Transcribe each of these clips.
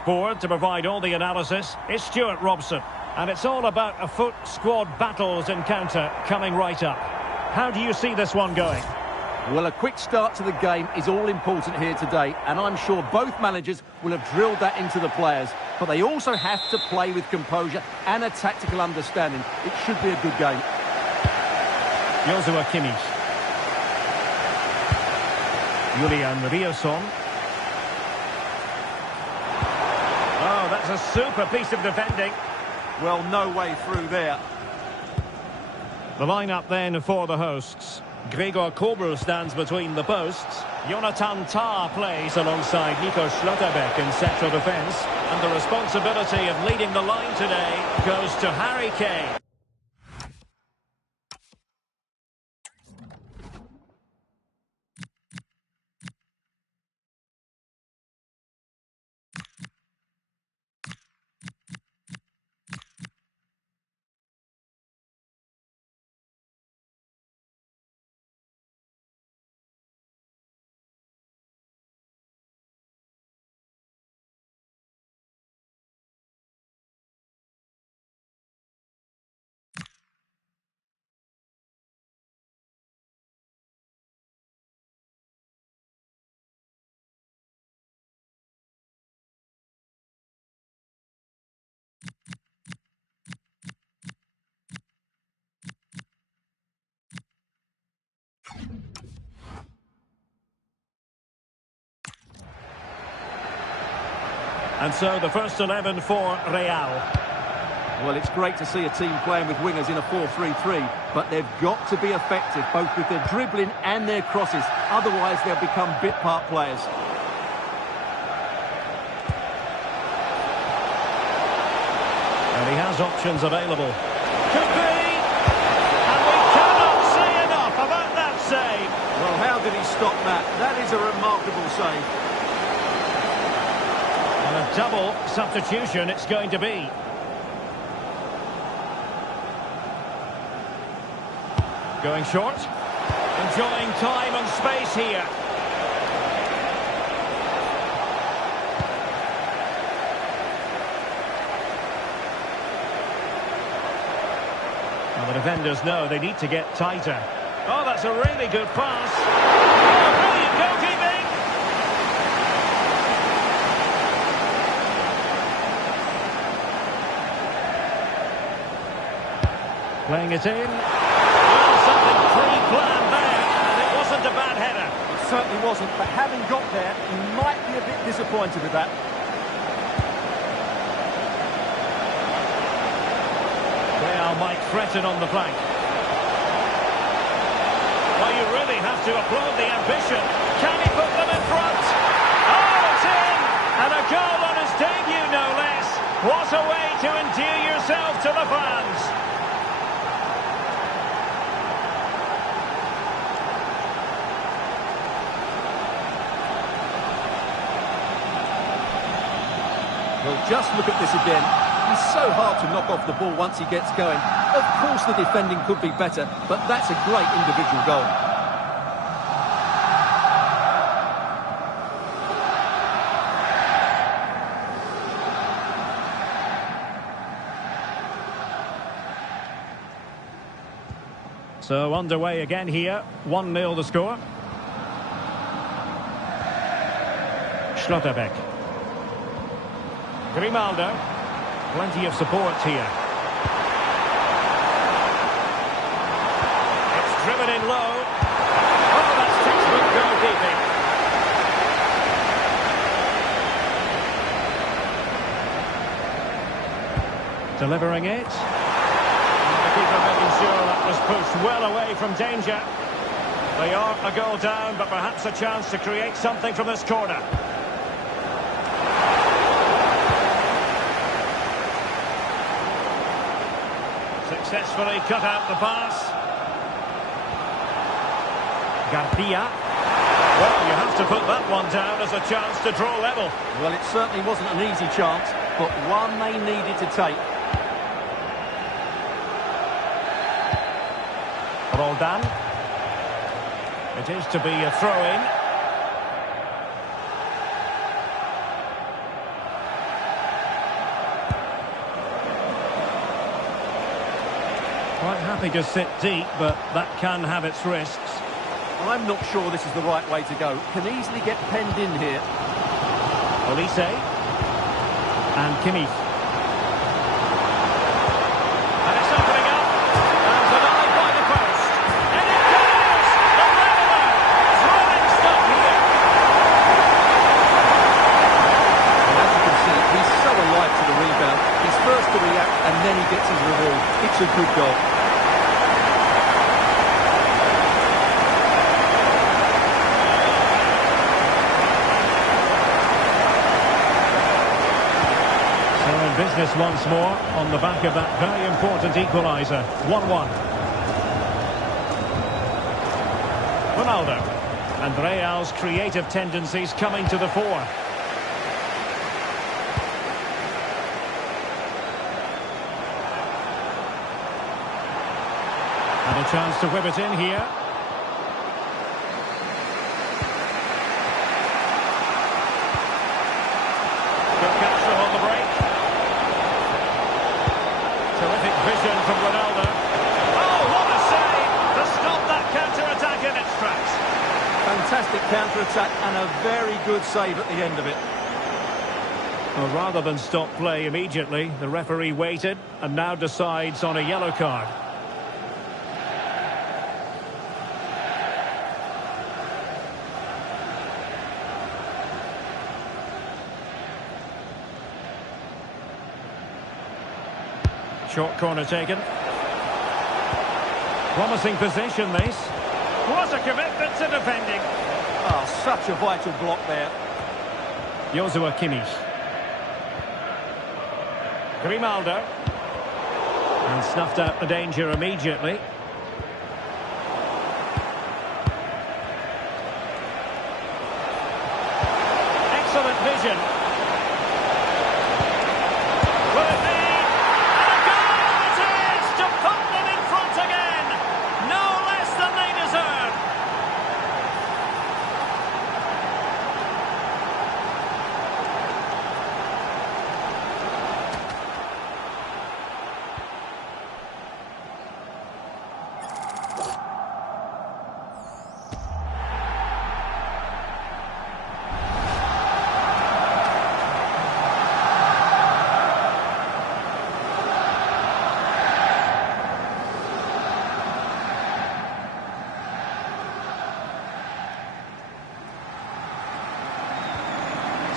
analytics board to provide all the analysis is Stuart Robson. And it's all about a foot squad battles encounter coming right up. How do you see this one going? Well, a quick start to the game is all important here today, and I'm sure both managers will have drilled that into the players. But they also have to play with composure and a tactical understanding. It should be a good game. Joshua Kimmich. Julian Riosson. Oh, that's a super piece of defending. Well, no way through there. The lineup then for the hosts. Gregor Kobel stands between the posts. Jonathan Tah plays alongside Nico Schlotterbeck in central defence. And the responsibility of leading the line today goes to Harry Kane. And so the first 11 for Real. Well, it's great to see a team playing with wingers in a 4-3-3, but they've got to be effective, both with their dribbling and their crosses. Otherwise, they'll become bit-part players. And he has options available. Could be! And we cannot say enough about that save. Well, how did he stop that? That is a remarkable save. And a double substitution it's going to be. Going short. Enjoying time and space here. Well, the defenders know they need to get tighter. Oh, that's a really good pass. Oh, brilliant goalkeeping. Playing it in. Well, something pre-planned there, and it wasn't a bad header. It certainly wasn't, but having got there, he might be a bit disappointed with that. Real might threaten on the flank. Well, you really have to applaud the ambition. Can he put them in front? Oh, it's in! And a goal on his debut, no less. What a way to endear yourself to the fans. Well, just look at this again. He's so hard to knock off the ball once he gets going. Of course the defending could be better, but that's a great individual goal. So underway again here. 1-0 the score. Schlotterbeck. Grimaldo. Plenty of support here. It's driven in low. Oh, that's textbook goalkeeping. Delivering it. And the keeper making sure that was pushed well away from danger. They are a goal down, but perhaps a chance to create something from this corner. Successfully cut out the pass. Garcia. Well, you have to put that one down as a chance to draw level. Well, it certainly wasn't an easy chance, but one they needed to take. Roldan. It is to be a throw-in. Quite happy to sit deep, but that can have its risks. I'm not sure this is the right way to go. Can easily get penned in here. Olise. And Kimmich. And it's opening up. And denied by the post. And it goes! The leveller! Thrilling stuff here. And as you can see, he's so alive to the rebound. He's first to react and then he gets his reward. It's a good goal. Business once more on the back of that very important equaliser. 1-1. Ronaldo. And Real's creative tendencies coming to the fore. And a chance to whip it in here. Good catch them on the break. Terrific vision from Ronaldo. Oh, what a save to stop that counter-attack in its tracks. Fantastic counter-attack and a very good save at the end of it. Well, rather than stop play immediately, the referee waited and now decides on a yellow card. Short corner taken. Promising position, this. What a commitment to defending. Oh, such a vital block there. Joshua Kimmich. Grimaldo. And snuffed out the danger immediately. Excellent vision. Will it be?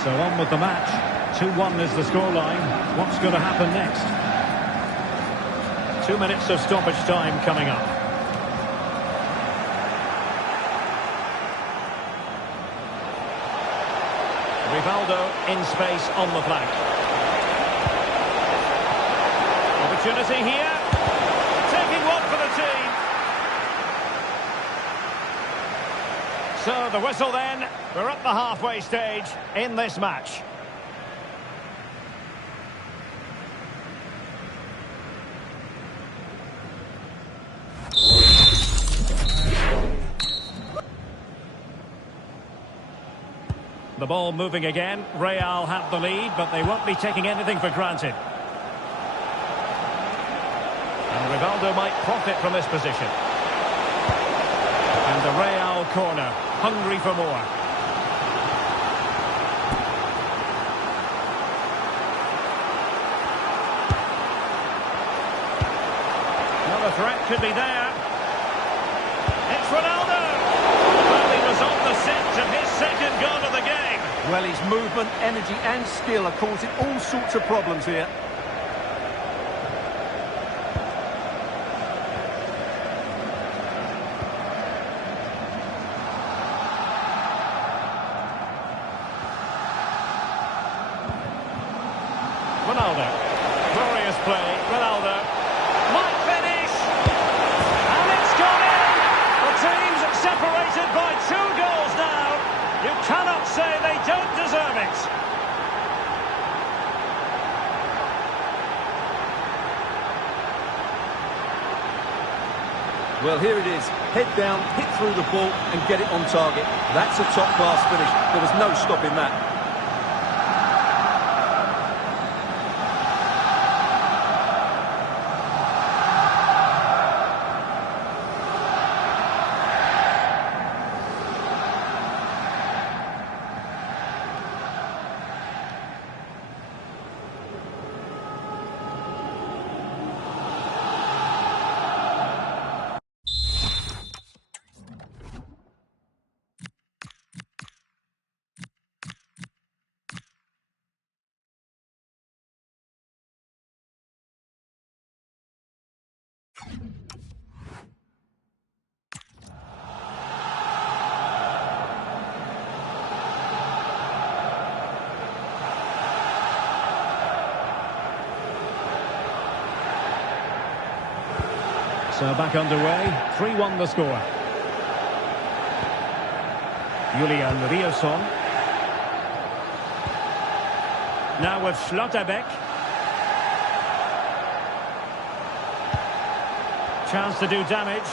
So on with the match. 2-1 is the scoreline. What's going to happen next? 2 minutes of stoppage time coming up. Rivaldo in space on the flank. Opportunity here. Taking one for the team. So the whistle then. We're at the halfway stage in this match. The ball moving again. Real have the lead, but they won't be taking anything for granted. And Rivaldo might profit from this position. And the Real corner, hungry for more. Another threat could be there. It's Ronaldo. Well, he was on the scent of his second goal of the game. Well, his movement, energy and skill are causing all sorts of problems here. Ronaldo. Glorious play. Ronaldo. Might finish. And it's gone in. The team's separated by 2 goals now. You cannot say they don't deserve it. Well, here it is. Head down, hit through the ball and get it on target. That's a top-class finish. There was no stopping that. So back underway, 3-1 the score. Julian Riosson. Now with Schlotterbeck. Chance to do damage.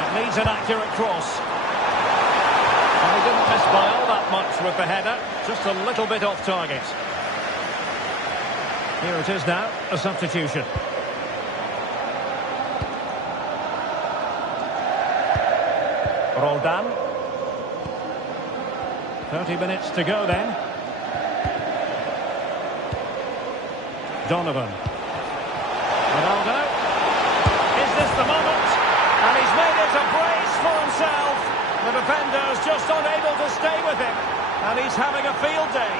It needs an accurate cross. And he didn't miss by all that much with the header, just a little bit off target. Here it is now, a substitution. Roldan. 30 minutes to go then. Donovan. Ronaldo. Is this the moment? And he's made it a brace for himself. The defender's just unable to stay with him. And he's having a field day.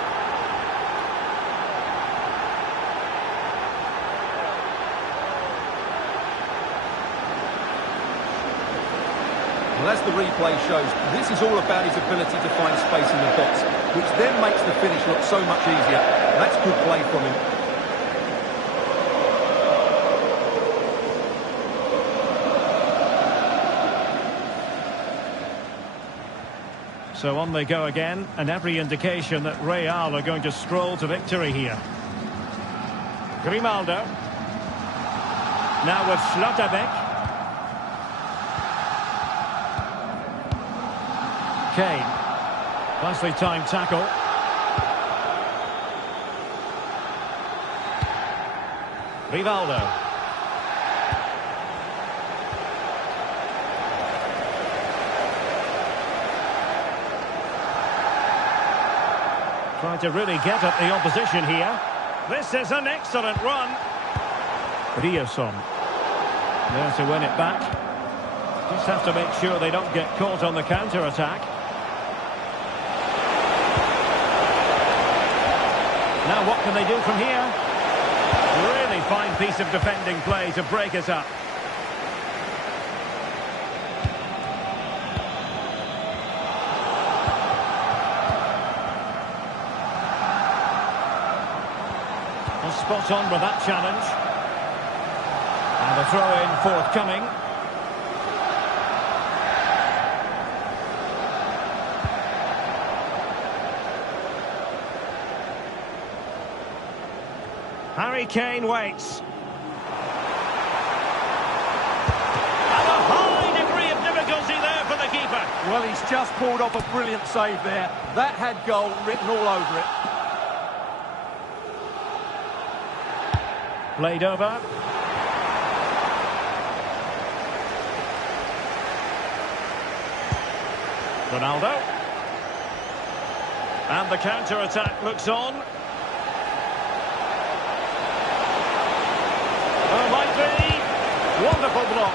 Well, as the replay shows, this is all about his ability to find space in the box, which then makes the finish look so much easier. That's good play from him. So on they go again, and every indication that Real are going to stroll to victory here. Grimaldo. Now with Schlotterbeck. Kane. Nicely timed tackle. Rivaldo. Trying to really get at the opposition here. This is an excellent run. Riosson. There to win it back. Just have to make sure they don't get caught on the counter-attack. Now what can they do from here? Really fine piece of defending play to break us up. Well, spot on with that challenge. And a throw-in forthcoming. Harry Kane waits. And a high degree of difficulty there for the keeper. Well, he's just pulled off a brilliant save there. That had goal written all over it. Played over. Ronaldo. And the counter-attack looks on. Might be. Wonderful block.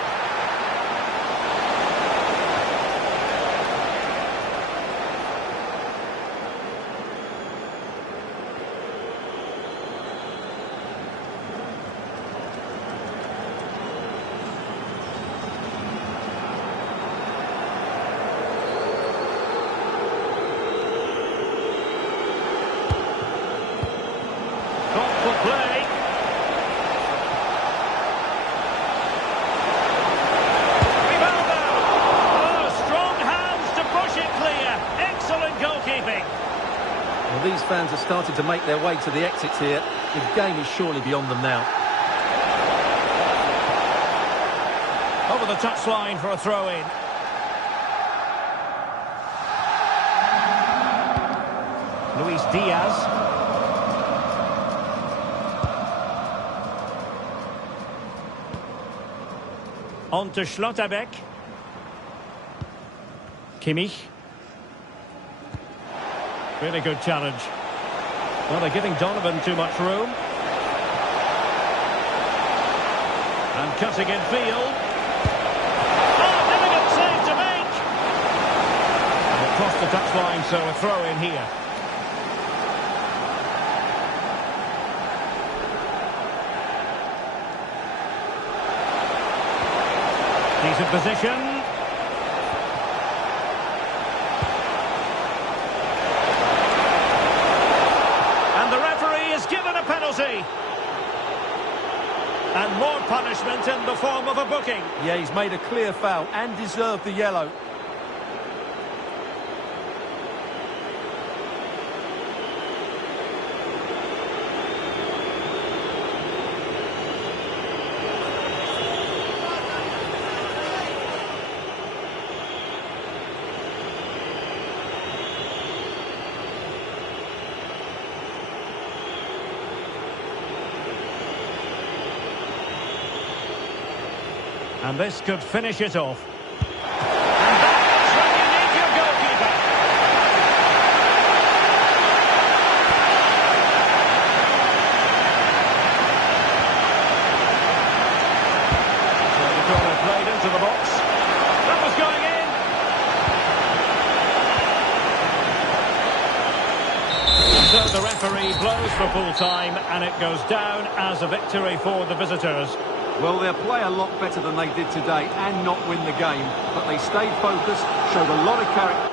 Thoughtful play. Well, these fans are starting to make their way to the exits here. The game is surely beyond them now. Over the touchline for a throw-in. Luis Diaz. On to Schlotterbeck. Kimmich. Really good challenge. Well, they're giving Donovan too much room. And cutting in field. Oh, difficult save to make. And across the touchline, so a throw in here. Decent position. And more punishment in the form of a booking. Yeah, he's made a clear foul and deserved the yellow. And this could finish it off. And that is when you need your goalkeeper. So the corner played into the box. That was going in. And so the referee blows for full time, and it goes down as a victory for the visitors. Well, they'll play a lot better than they did today and not win the game. But they stayed focused, showed a lot of character.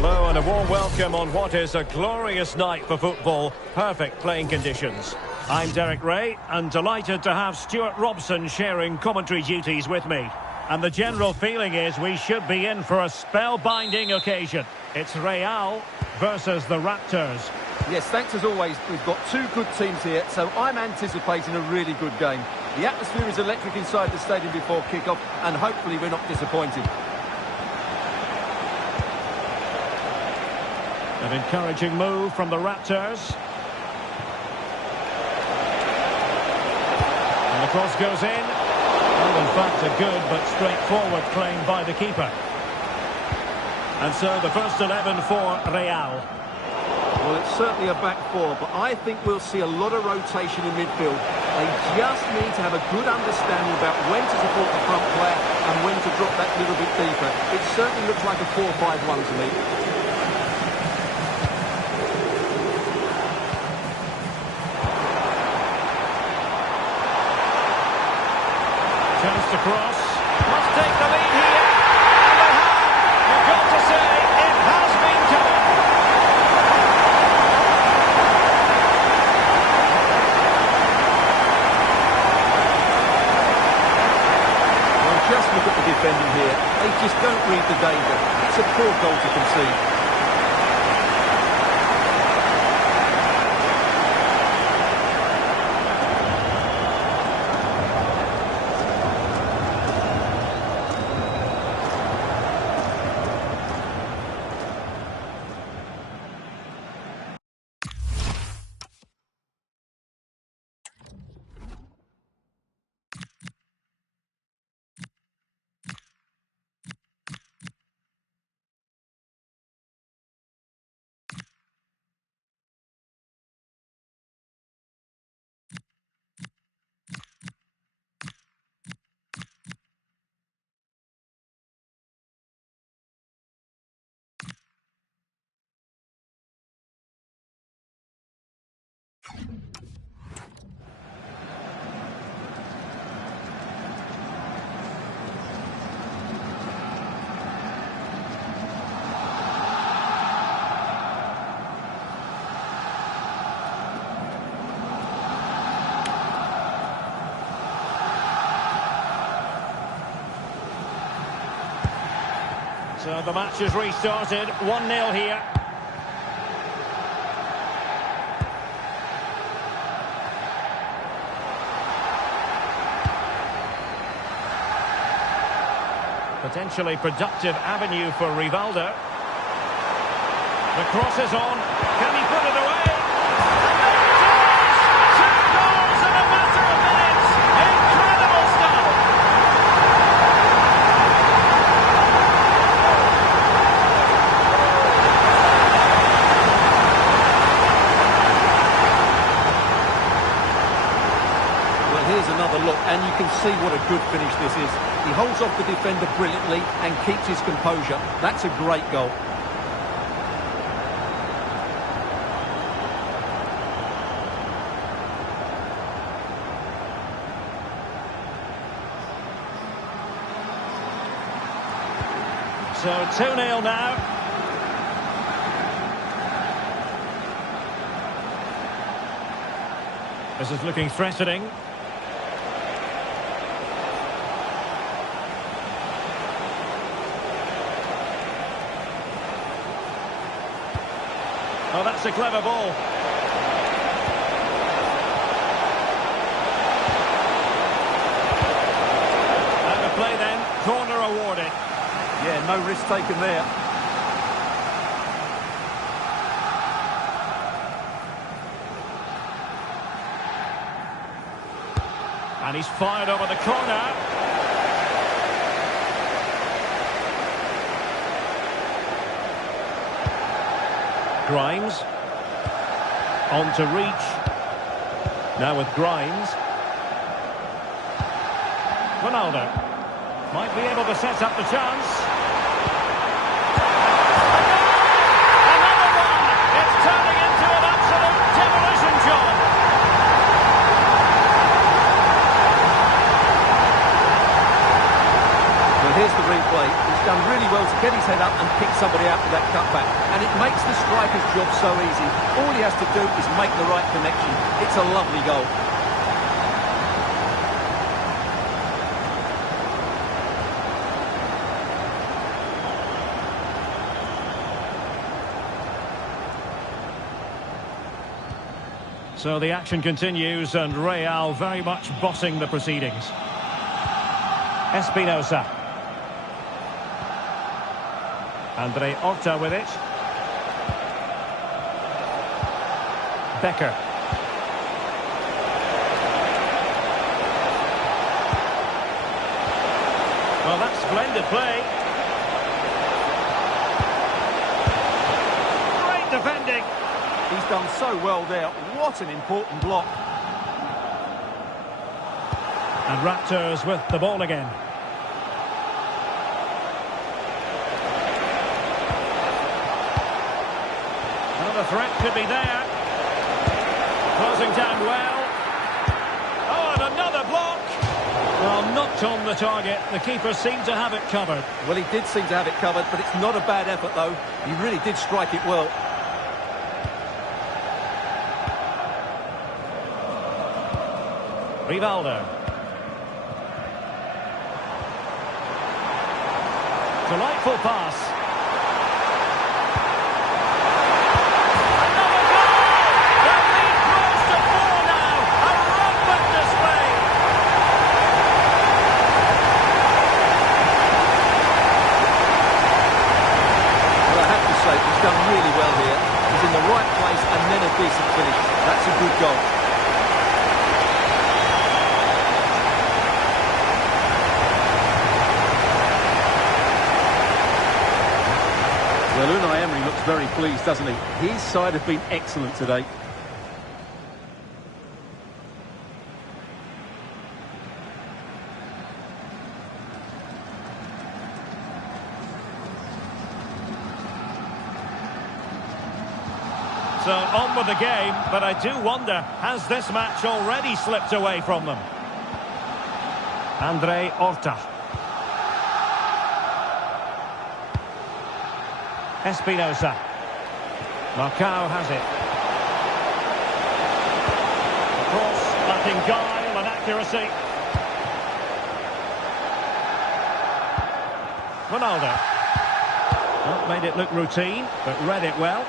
Hello and a warm welcome on what is a glorious night for football. Perfect playing conditions. I'm Derek Ray and delighted to have Stuart Robson sharing commentary duties with me. And the general feeling is we should be in for a spellbinding occasion. It's Real versus the Raptors. Yes, thanks as always. We've got two good teams here, so I'm anticipating a really good game. The atmosphere is electric inside the stadium before kick-off, and hopefully we're not disappointed. An encouraging move from the Raptors. And the cross goes in. Well, in fact, a good but straightforward claim by the keeper. And so the first 11 for Real. Well, it's certainly a back four, but I think we'll see a lot of rotation in midfield. They just need to have a good understanding about when to support the front player and when to drop that little bit deeper. It certainly looks like a 4-5-1 to me. Chance to cross. Must take the lead here. And they have. You've got to say, it has been done. Well, just look at the defending here. They just don't read the danger. It's a poor goal to concede. So the match is restarted, 1-0 here. Potentially productive avenue for Rivaldo. The cross is on. Can he put it away? Two goals in a matter of minutes. Incredible stuff. Well, here's another look, and you can see what a good finish this is. He holds off the defender brilliantly and keeps his composure. That's a great goal. So 2-0 now. This is looking threatening. Oh, that's a clever ball. And the play then, corner awarded. Yeah, no risk taken there. And he's fired over the corner. Grimes. On to reach. Now with Grimes. Ronaldo. Might be able to set up the chance. Another one! It's turning into an absolute demolition job. Well, here's the replay. He's done really well to get his head up and pick somebody out with that cutback. And it makes the striker's job so easy. All he has to do is make the right connection. It's a lovely goal. So the action continues and Real very much bossing the proceedings. Espinosa. Andre Horta with it. Becker. Well, that's splendid play. Great defending. He's done so well there. What an important block. And Raptors with the ball again. Well, the threat could be there. Closing down well. Oh, and another block. Well, not on the target. The keeper seemed to have it covered. Well, he did seem to have it covered, but it's not a bad effort, though. He really did strike it well. Rivaldo. Delightful pass. Another goal! The lead grows to 4 now. A rampant display. Well, I have to say, he's done really well here. He's in the right place and then a decent finish. That's a good goal. Well, Unai Emery looks very pleased, doesn't he? His side have been excellent today. So on with the game, but I do wonder, has this match already slipped away from them? Andre Horta. Espinosa. Marcao has it. Cross, lacking guile and accuracy. Ronaldo. Well, made it look routine, but read it well.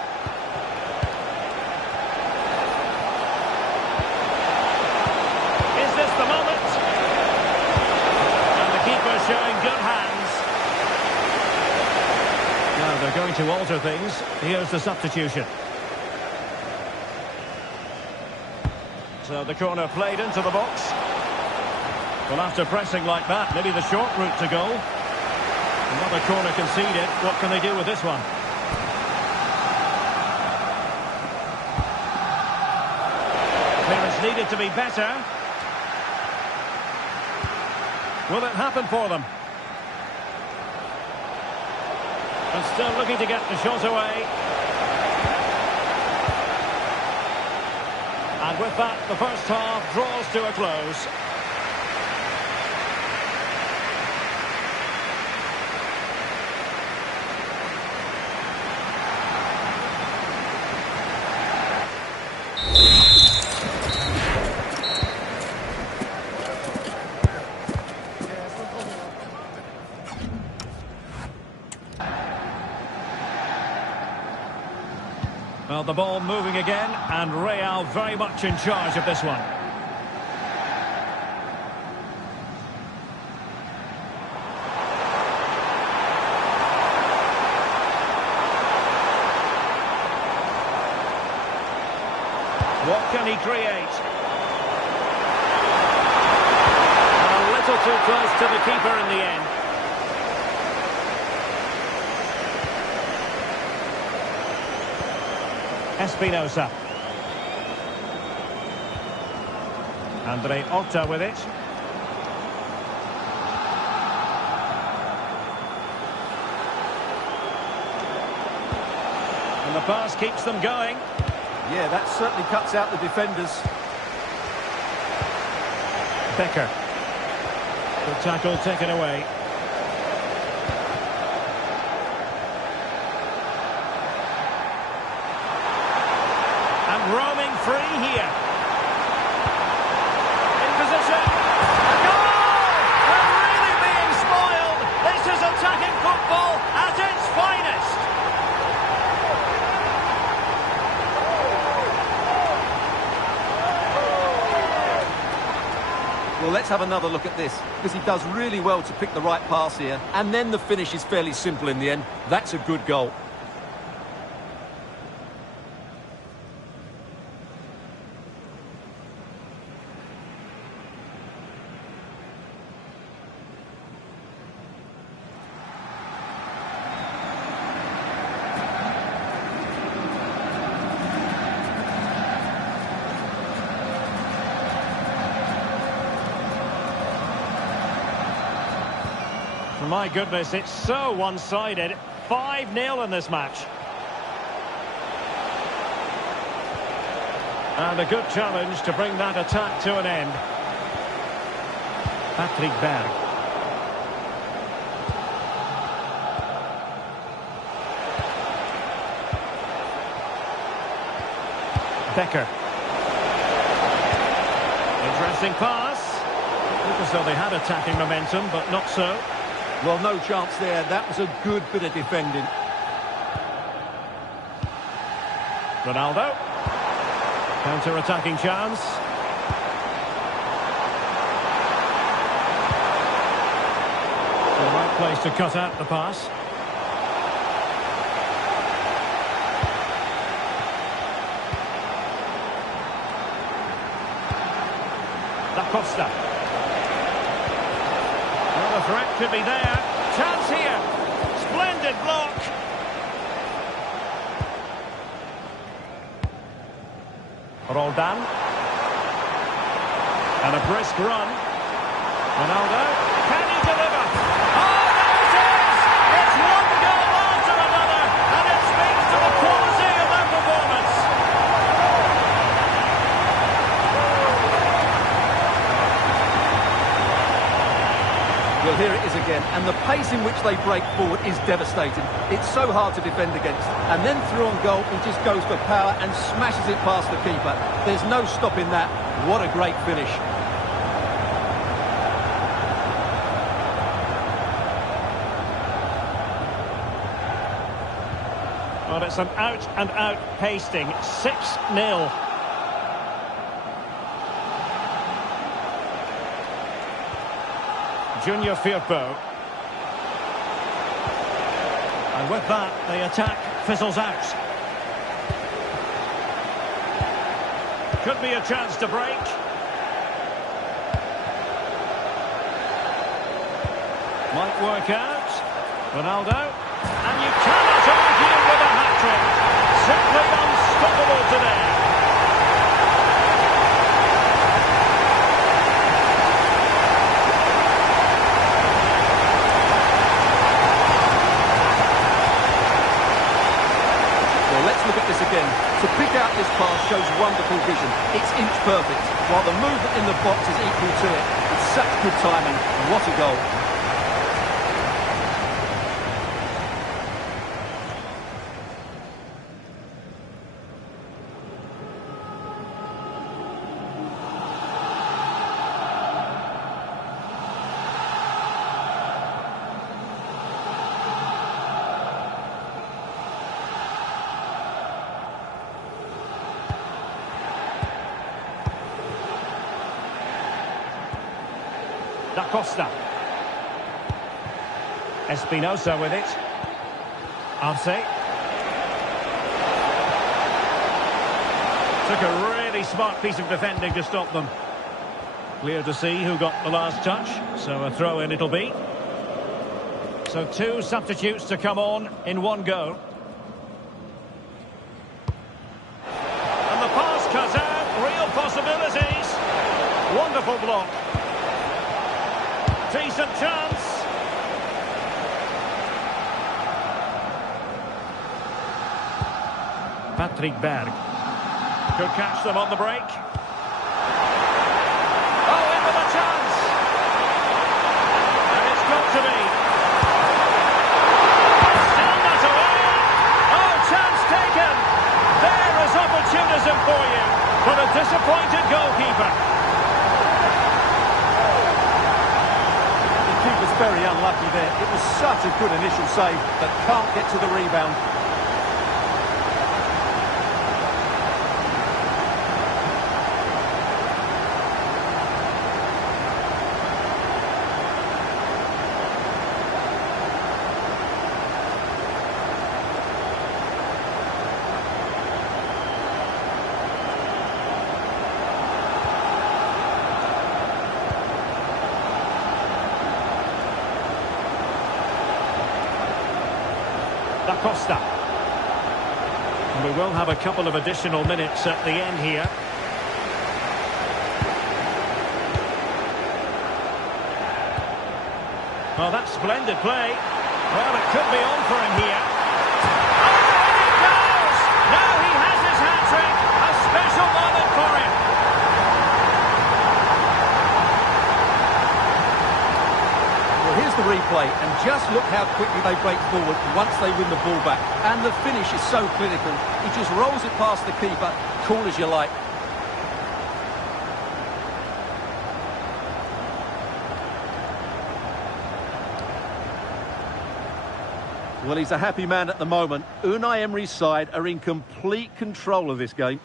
Is this the moment? And the keeper showing good hands. Now they're going to alter things. Here's the substitution. So the corner played into the box. Well, after pressing like that, maybe the short route to goal. Another corner conceded. What can they do with this one? Clearance needed to be better. Will it happen for them? And still looking to get the shot away. And with that, the first half draws to a close. Well, the ball moving again, and Real very much in charge of this one. What can he create? A little too close to the keeper in the end. Espinosa. Andre Orta with it. And the pass keeps them going. Yeah, that certainly cuts out the defenders. Becker. Good tackle taken away. Roaming free here. In position. A goal! And really being spoiled. This is attacking football at its finest. Well, let's have another look at this, because he does really well to pick the right pass here, and then the finish is fairly simple in the end. That's a good goal. My goodness, it's so one-sided. 5-0 in this match. And a good challenge to bring that attack to an end. Patrick Berg. Becker. Interesting pass. Looked as though they had attacking momentum, but not so. Well, no chance there. That was a good bit of defending. Ronaldo. Counter-attacking chance. The right place to cut out the pass. Da Costa. Well, the threat could be there. Chance here. Splendid block. Roldan. And a brisk run. Ronaldo. Can he deliver? Oh, there it is! It's one goal after another, and it speaks to the quality of their performance. Well, here it is again, and the pace in which they break forward is devastating. It's so hard to defend against. And then through on goal, he just goes for power and smashes it past the keeper. There's no stopping that. What a great finish. Well, it's an out-and-out pasting. 6-0. Junior Firpo. And with that, the attack fizzles out. Could be a chance to break. Might work out. Ronaldo. And you cannot argue with a hat-trick. Simply unstoppable today. Well, let's look at this again. To pick out this pass shows wonderful vision. It's inch perfect, while the movement in the box is equal to it. It's such good timing. What a goal. Da Costa. Espinosa with it. Arce. Took a really smart piece of defending to stop them. Clear to see who got the last touch, so a throw-in it'll be. So 2 substitutes to come on in one go. And the pass cuts out, real possibilities. Wonderful block. Decent chance. Patrick Berg. Could catch them on the break. Oh, in with a chance. And it's got to be. Send that away. Oh, chance taken. There is opportunism for you. For the disappointed goalkeeper. Very unlucky there. It was such a good initial save, but can't get to the rebound. Da Costa. And we will have a couple of additional minutes at the end here. Well, that's splendid play. Well, it could be on for him here. Oh, and he goes! Now he has his hat-trick. A special moment for him. Well, here's the replay, and just look how quickly they break forward once they win the ball back. And the finish is so clinical. He just rolls it past the keeper, cool as you like. Well, he's a happy man at the moment. Unai Emery's side are in complete control of this game.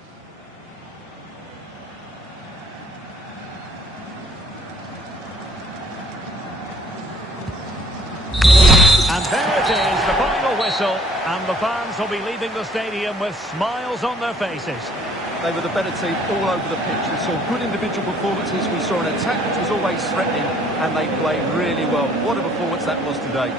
And there it is, the final whistle, and the fans will be leaving the stadium with smiles on their faces. They were the better team all over the pitch. We saw good individual performances. We saw an attack which was always threatening, and they played really well. What a performance that was today.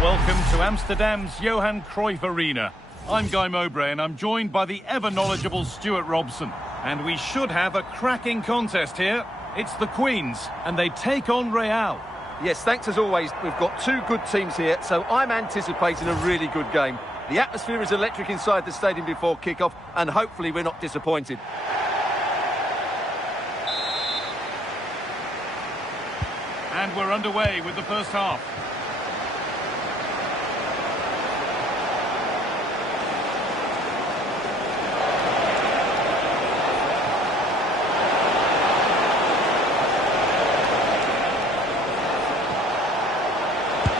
warm welcome to Amsterdam's Johan Cruyff Arena. I'm Guy Mowbray and I'm joined by the ever-knowledgeable Stuart Robson. And we should have a cracking contest here. It's the Queens, and they take on Real. Yes, thanks as always. We've got two good teams here, so I'm anticipating a really good game. The atmosphere is electric inside the stadium before kick-off, and hopefully we're not disappointed. And we're underway with the first half.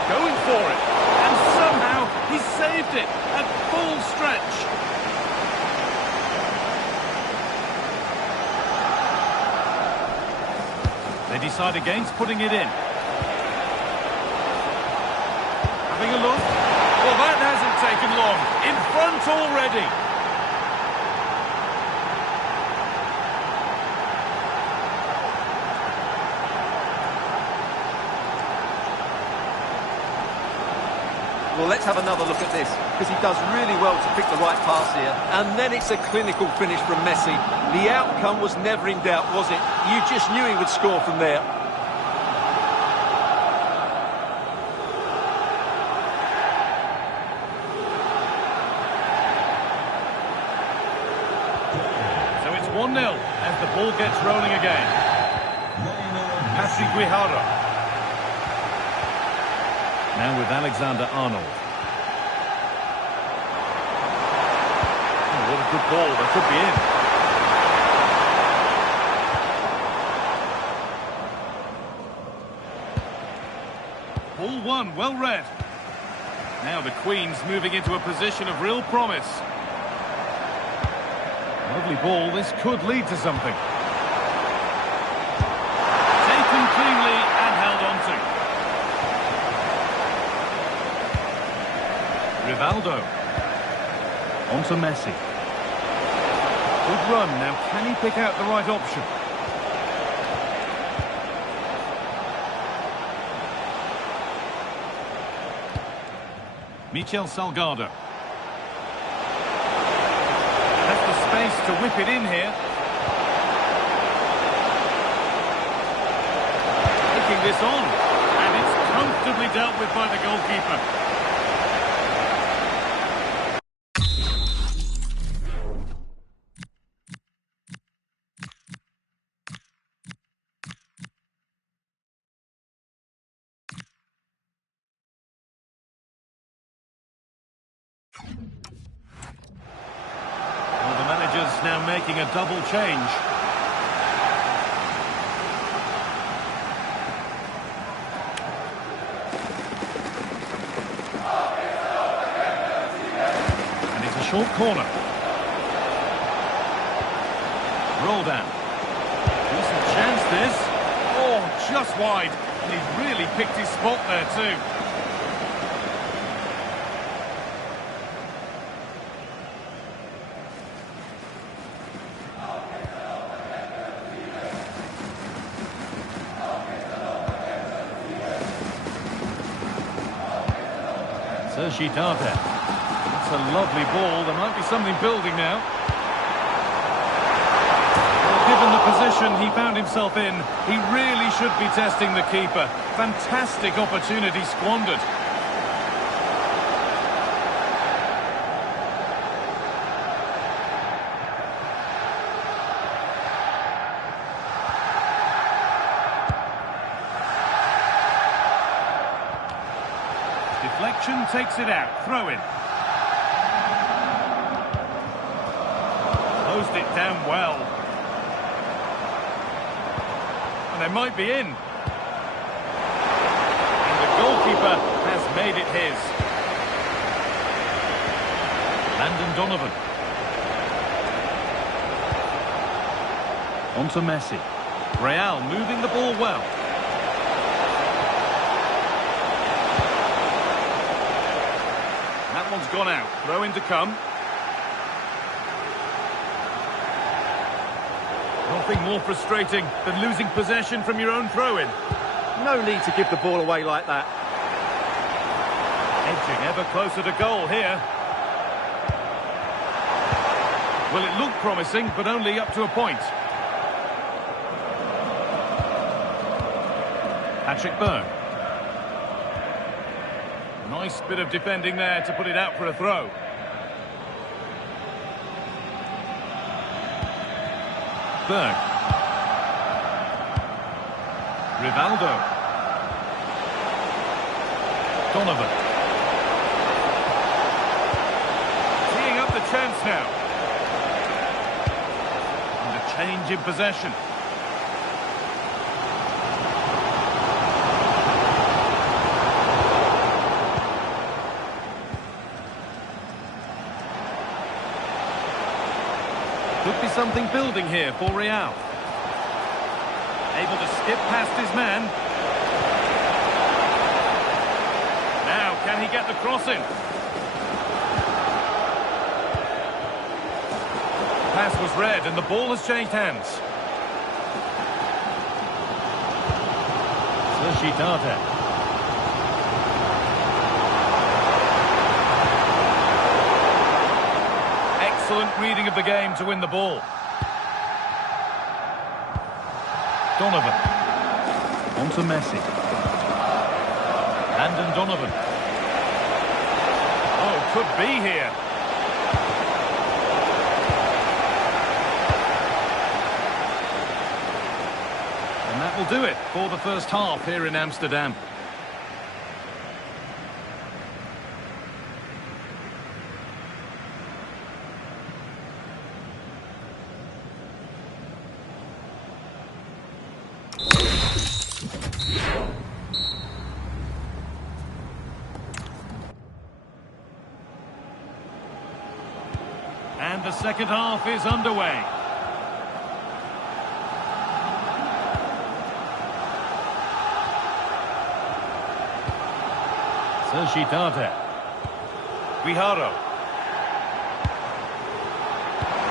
Going for it, and somehow he saved it at full stretch. They decide against putting it in. Having a look. Well, that hasn't taken long. In front already. Well, let's have another look at this, because he does really well to pick the right pass here. And then it's a clinical finish from Messi. The outcome was never in doubt, was it? You just knew he would score from there. So it's 1-0 as the ball gets rolling again. Patrick Guijara. Now with Alexander-Arnold. Oh, what a good ball. That could be in. Ball one, well read. Now the Queens moving into a position of real promise. Lovely ball. This could lead to something. Taken cleanly and held on to. Rivaldo. On to Messi. Good run. Now, can he pick out the right option? Michel Salgado. Has the space to whip it in here. Taking this on. And it's comfortably dealt with by the goalkeeper. Well, the manager's now making a double change. And it's a short corner. Roll down. Decent chance this. Oh, just wide. And he's really picked his spot there too. Sergi Darder. That's a lovely ball. There might be something building now. Well, given the position he found himself in, he really should be testing the keeper. Fantastic opportunity squandered. Deflection takes it out. Throw in. Closed it down well. And they might be in. And the goalkeeper has made it his. Landon Donovan. On to Messi. Real moving the ball well. That one's gone out. Throw in to come. Nothing more frustrating than losing possession from your own throw-in. No need to give the ball away like that. Edging ever closer to goal here. Well, it looked promising, but only up to a point. Patrick Berg. Nice bit of defending there to put it out for a throw. Berg. Rivaldo. Donovan. Teeing up the chance now. And a change in possession. Could be something building here for Real. Able to skip past his man. Now, can he get the cross in? Pass was read and the ball has changed hands. Sergi Darder. Excellent reading of the game to win the ball. Donovan. On to Messi. Landon Donovan. Oh, could be here. And that will do it for the first half here in Amsterdam. And the second half is underway. Sergi Darder. Guijarro.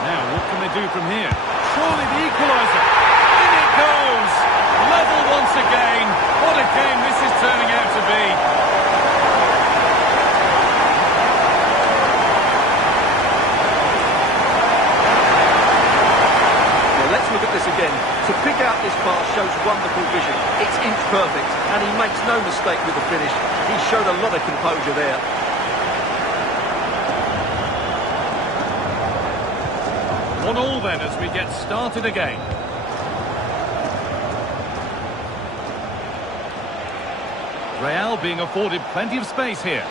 Now, what can they do from here? Surely the equaliser. In it goes! Level once again. What a game this is turning out to be. Let's look at this again. To pick out this pass shows wonderful vision. It's inch perfect, and he makes no mistake with the finish. He showed a lot of composure there. 1-1 then as we get started again. Real being afforded plenty of space here.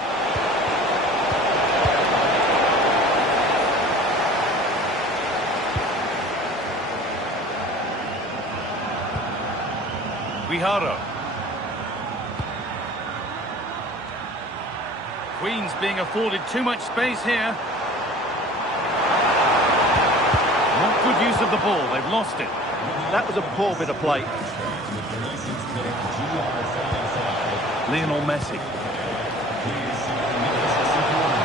Guijarro. Queens being afforded too much space here. Not good use of the ball, they've lost it. That was a poor bit of play. Lionel Messi. A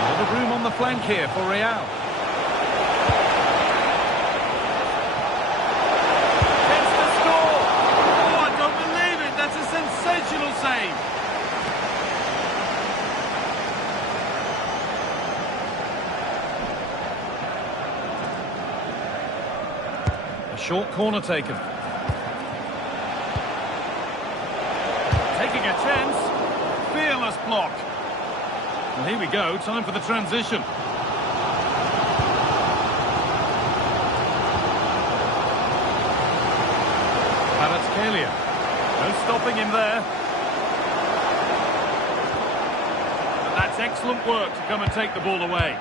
bit of room on the flank here for Real. Sensational save. A short corner taken. Taking a chance. Fearless block. And here we go, time for the transition. Kvaratskhelia. No stopping him there. But that's excellent work to come and take the ball away.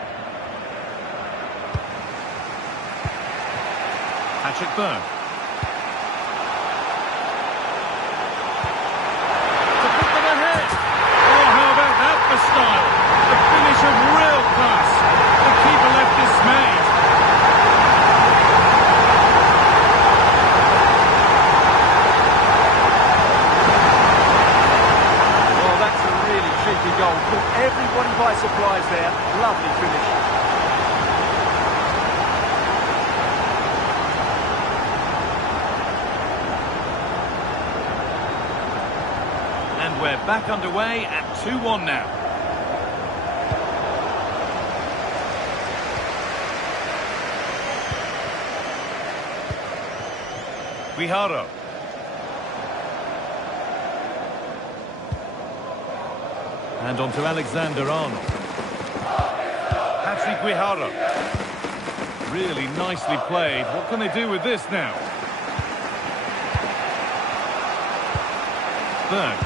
Patrick Berg. To put them ahead. Oh, how about that for style? A finish of real class. The keeper left dismayed. Cheeky goal. Caught everybody by surprise there. Lovely finish. And we're back underway at 2-1 now. Guijarro. And on to Alexander-Arnold. Patrick Guijarro. Really nicely played. What can they do with this now? Berg.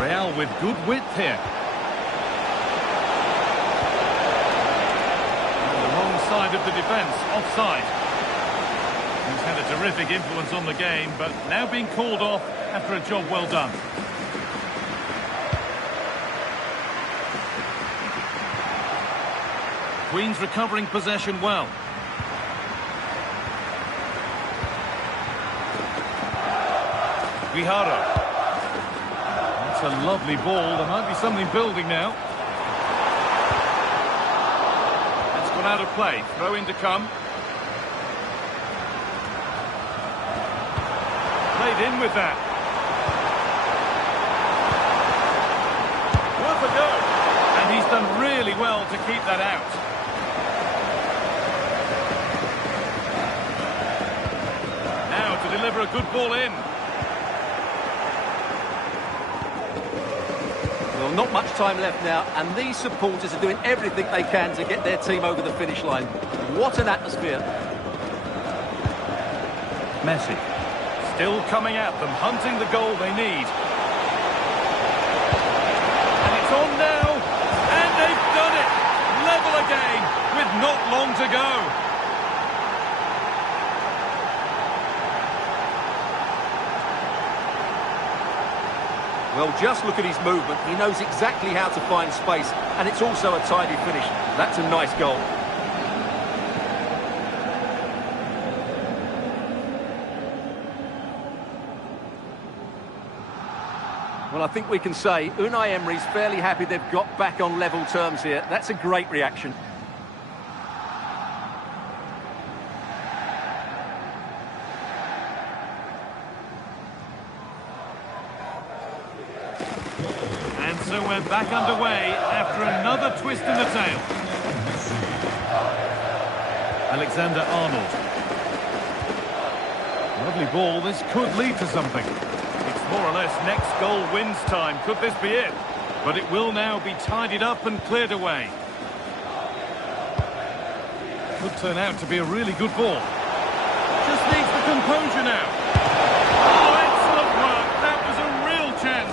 Real with good width here. And the wrong side of the defence, offside. He's had a terrific influence on the game, but now being called off after a job well done. Queens recovering possession well. Guijarro. That's a lovely ball. There might be something building now. That's gone out of play. Throw in to come. Played in with that. Worth a go. And he's done really well to keep that out. To deliver a good ball in. Well, not much time left now, and these supporters are doing everything they can to get their team over the finish line. What an atmosphere. Messi. Still coming at them, hunting the goal they need. And it's on now, and they've done it! Level again, with not long to go. Well, just look at his movement. He knows exactly how to find space, and it's also a tidy finish. That's a nice goal. Well, I think we can say Unai Emery's fairly happy they've got back on level terms here. That's a great reaction. So we're back underway after another twist in the tail. Alexander-Arnold. Lovely ball. This could lead to something. It's more or less next goal wins time. Could this be it? But it will now be tidied up and cleared away. Could turn out to be a really good ball. Just needs the composure now. Oh, excellent work. That was a real chance.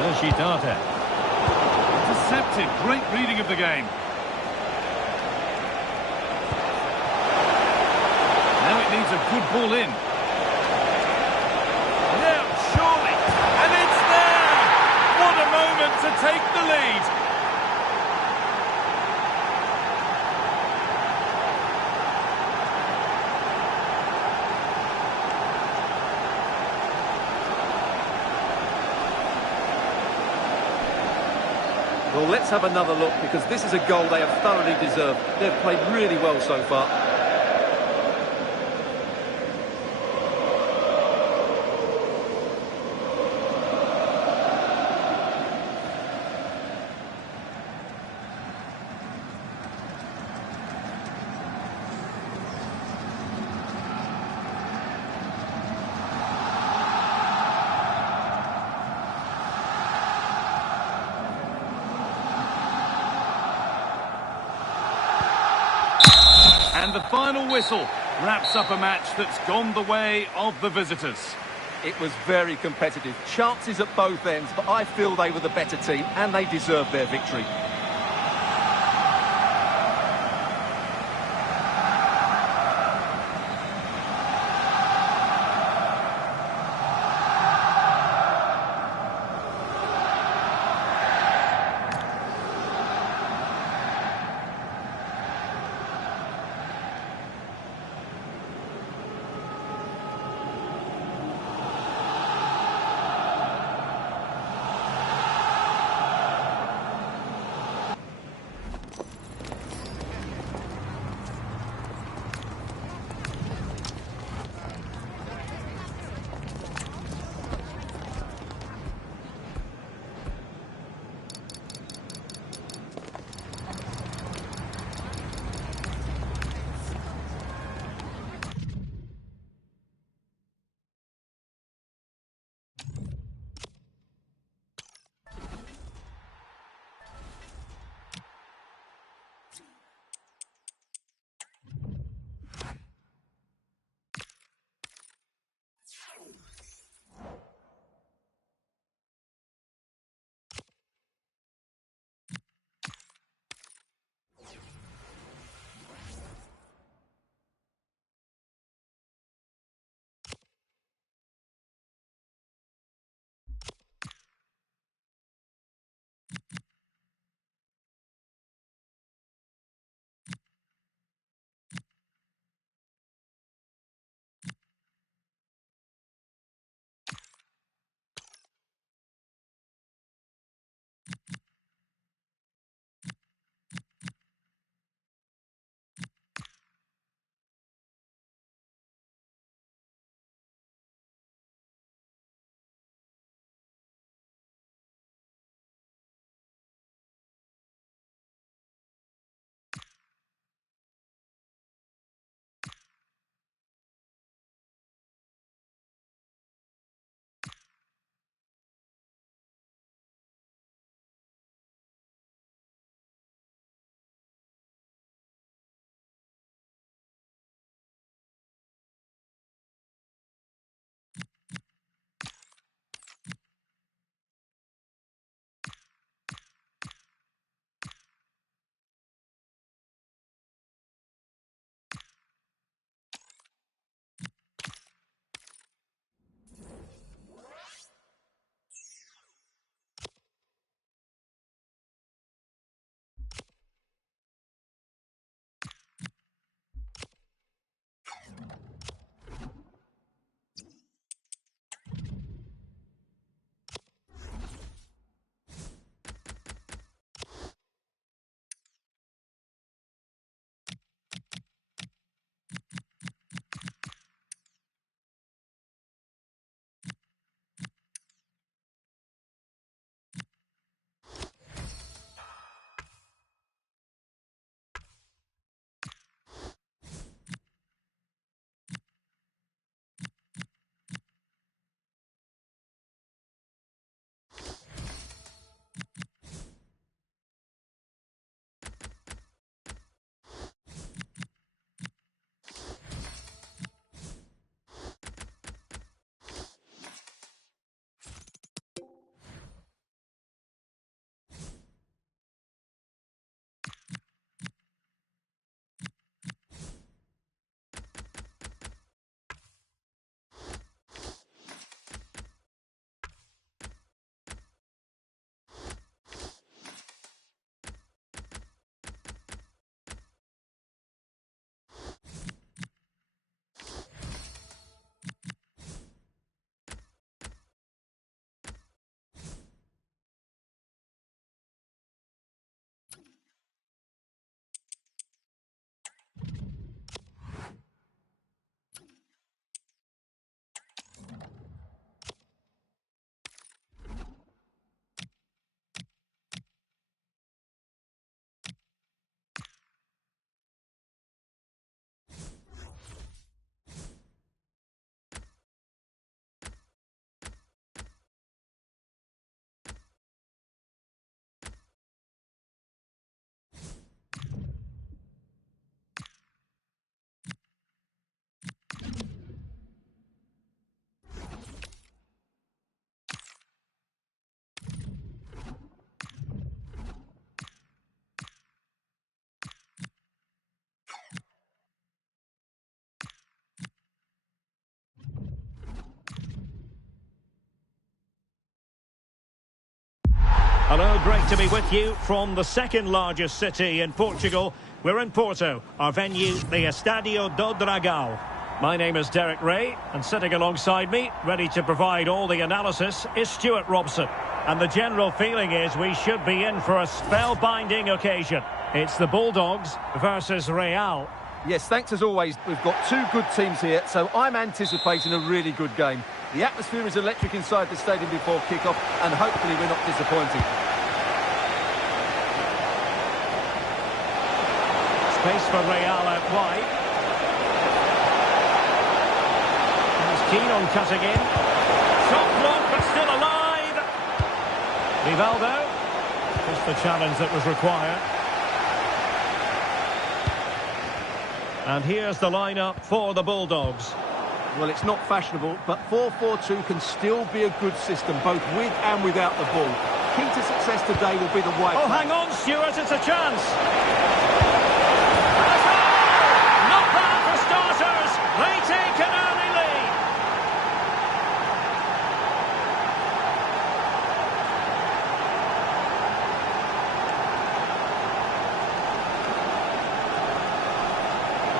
Sergi intercepted. Great reading of the game. Now it needs a good ball in. Now, surely. And it's there! What a moment to take the lead. Well, let's have another look, because this is a goal they have thoroughly deserved. They've played really well so far. And the final whistle wraps up a match that's gone the way of the visitors. It was very competitive. Chances at both ends, but I feel they were the better team and they deserved their victory. great to be with you from the second largest city in Portugal. We're in Porto, our venue, the Estádio do Dragão. My name is Derek Ray, and sitting alongside me, ready to provide all the analysis, is Stuart Robson. And the general feeling is we should be in for a spellbinding occasion. It's the Bulldogs versus Real. Yes, thanks as always. We've got two good teams here, so I'm anticipating a really good game. The atmosphere is electric inside the stadium before kick-off, and hopefully we're not disappointed. Space for Real out wide. He's keen on cutting in. Shot blocked, but still alive. Rivaldo. Just the challenge that was required. And here's the lineup for the Bulldogs. Well, it's not fashionable, but 4-4-2 can still be a good system, both with and without the ball. Key to success today will be the wide Oh, play. hang on, Stuart, it's a chance. Not bad for starters. They take an early lead.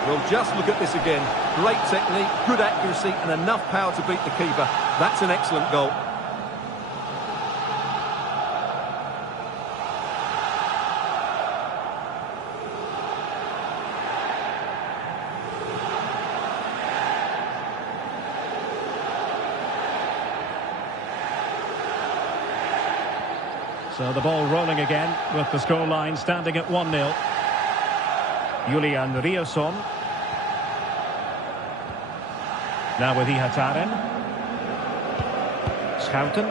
Well, just look at this again. Great technique, good accuracy, and enough power to beat the keeper. That's an excellent goal. So the ball rolling again with the scoreline standing at 1-0. Julian Riosson. Now with Ihataren. Schouten.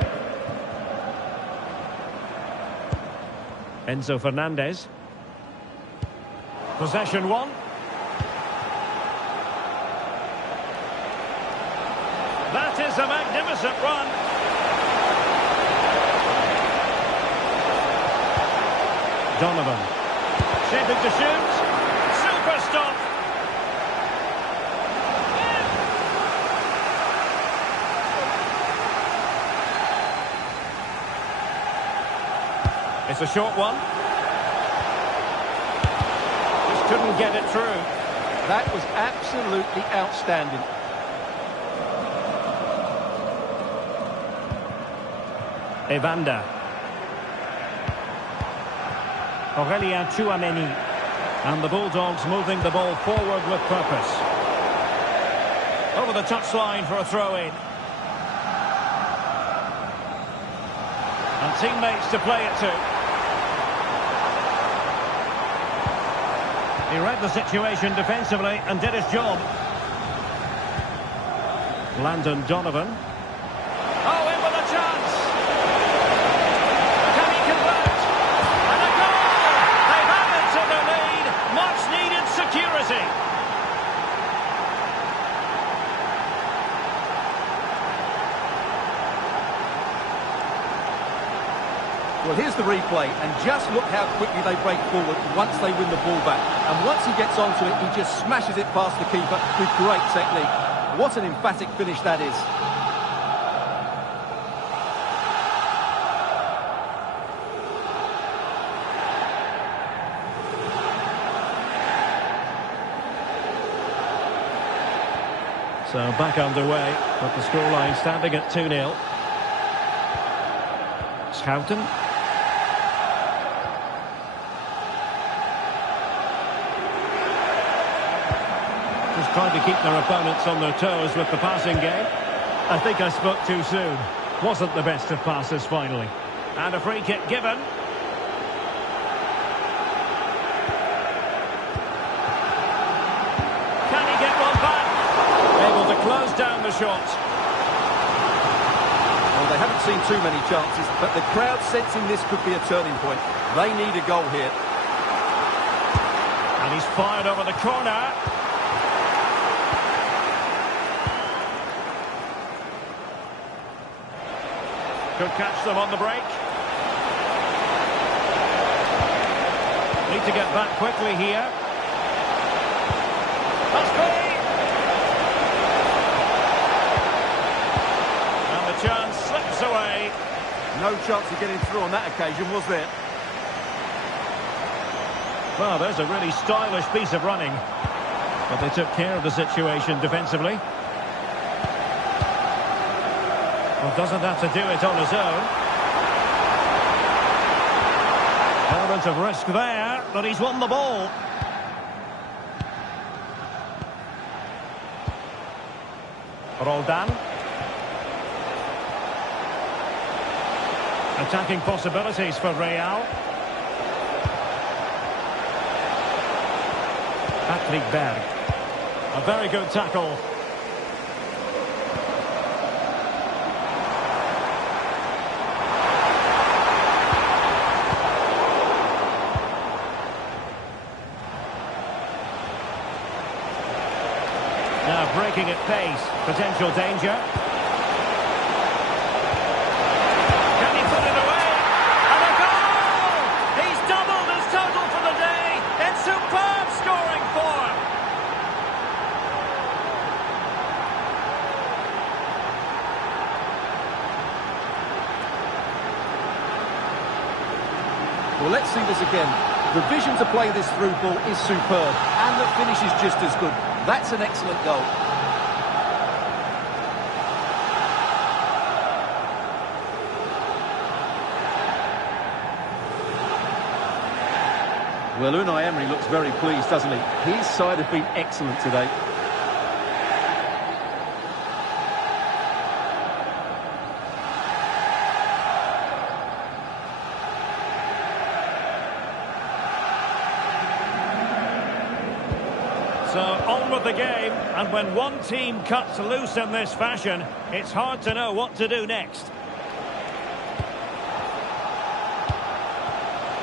Enzo Fernandez. Possession one. That is a magnificent run. Donovan. Shaping to shoot. Super stop. It's a short one. Just couldn't get it through. That was absolutely outstanding. Evander. Aurélien Tchouameni. And the Bulldogs moving the ball forward with purpose. Over the touchline for a throw-in. And teammates to play it to. He read the situation defensively and did his job. Landon Donovan. Oh, in with a chance. Can he convert? And a goal! They've added to the lead. Much needed security. Well, here's the replay, and just look how quickly they break forward once they win the ball back. And once he gets onto it, he just smashes it past the keeper with great technique. What an emphatic finish that is. So back underway, with the scoreline standing at 2-0. Schouten. Just trying to keep their opponents on their toes with the passing game. I think I spoke too soon. Wasn't the best of passes finally. And a free kick given. Can he get one back? Able to close down the shot. Well, they haven't seen too many chances, but the crowd sensing this could be a turning point. They need a goal here. And he's fired over the corner. Could catch them on the break. Need to get back quickly here. That's free. And the chance slips away. No chance of getting through on that occasion, was there? Well, there's a really stylish piece of running. But they took care of the situation defensively. Well, doesn't have to do it on his own. Element of risk there, but he's won the ball. Roldan. Attacking possibilities for Real. Patrick Berg. A very good tackle. Now breaking at pace. Potential danger. Can he put it away? And a goal! He's doubled his total for the day. It's superb scoring form. Well, let's see this again. The vision to play this through ball is superb, and the finish is just as good. That's an excellent goal. Well, Unai Emery looks very pleased, doesn't he? His side have been excellent today. So on with the game, and when one team cuts loose in this fashion, it's hard to know what to do next.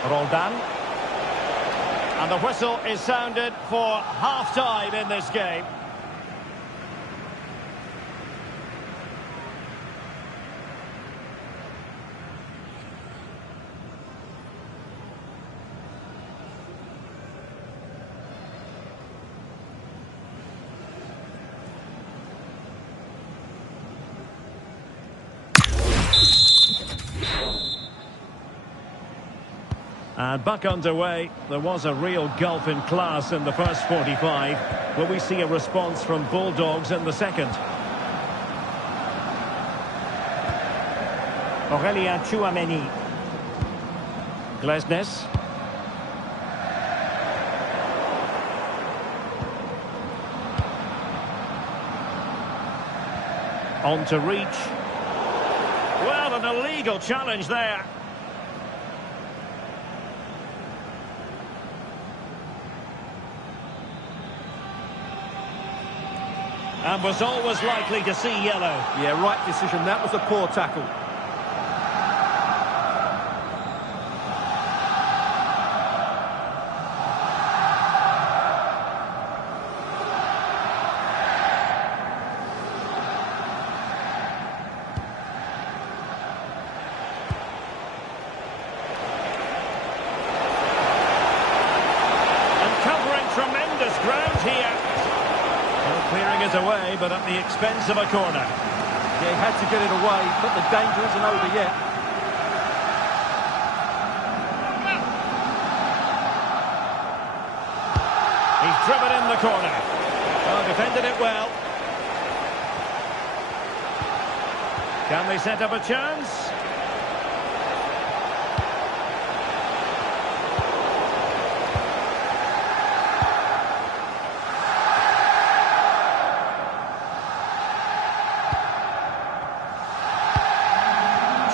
Roldan. And the whistle is sounded for half-time in this game. And back underway. There was a real gulf in class in the first 45. Will we see a response from Bulldogs in the second? Aurélien Tchouaméni. Glesnes. On to reach. Well, an illegal challenge there. And was always likely to see yellow. Yeah, right decision. That was a poor tackle. And covering tremendous ground here. Clearing it away, but at the expense of a corner. Yeah, he had to get it away, but the danger isn't over yet. He's driven in the corner. Oh, defended it well. Can they set up a chance?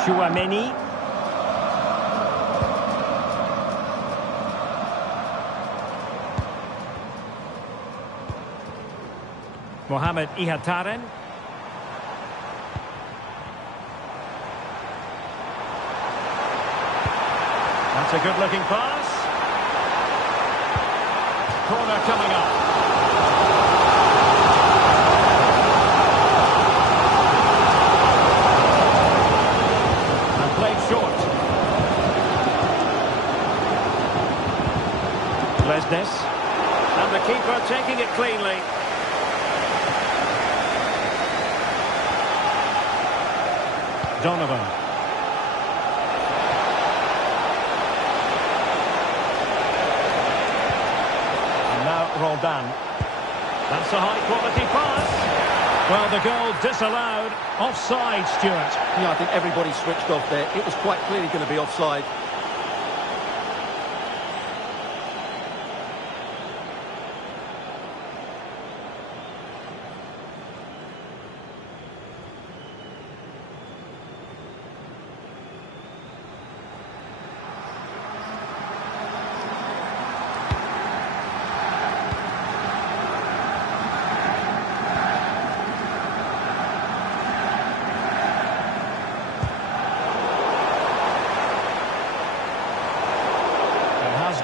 Tchouaméni. Mohamed Ihataren. That's a good-looking pass. Corner coming up. Glesnes. And the keeper taking it cleanly. Donovan. That's a high-quality pass. Well, the goal disallowed. Offside, Stuart. Yeah, I think everybody switched off there. It was quite clearly going to be offside.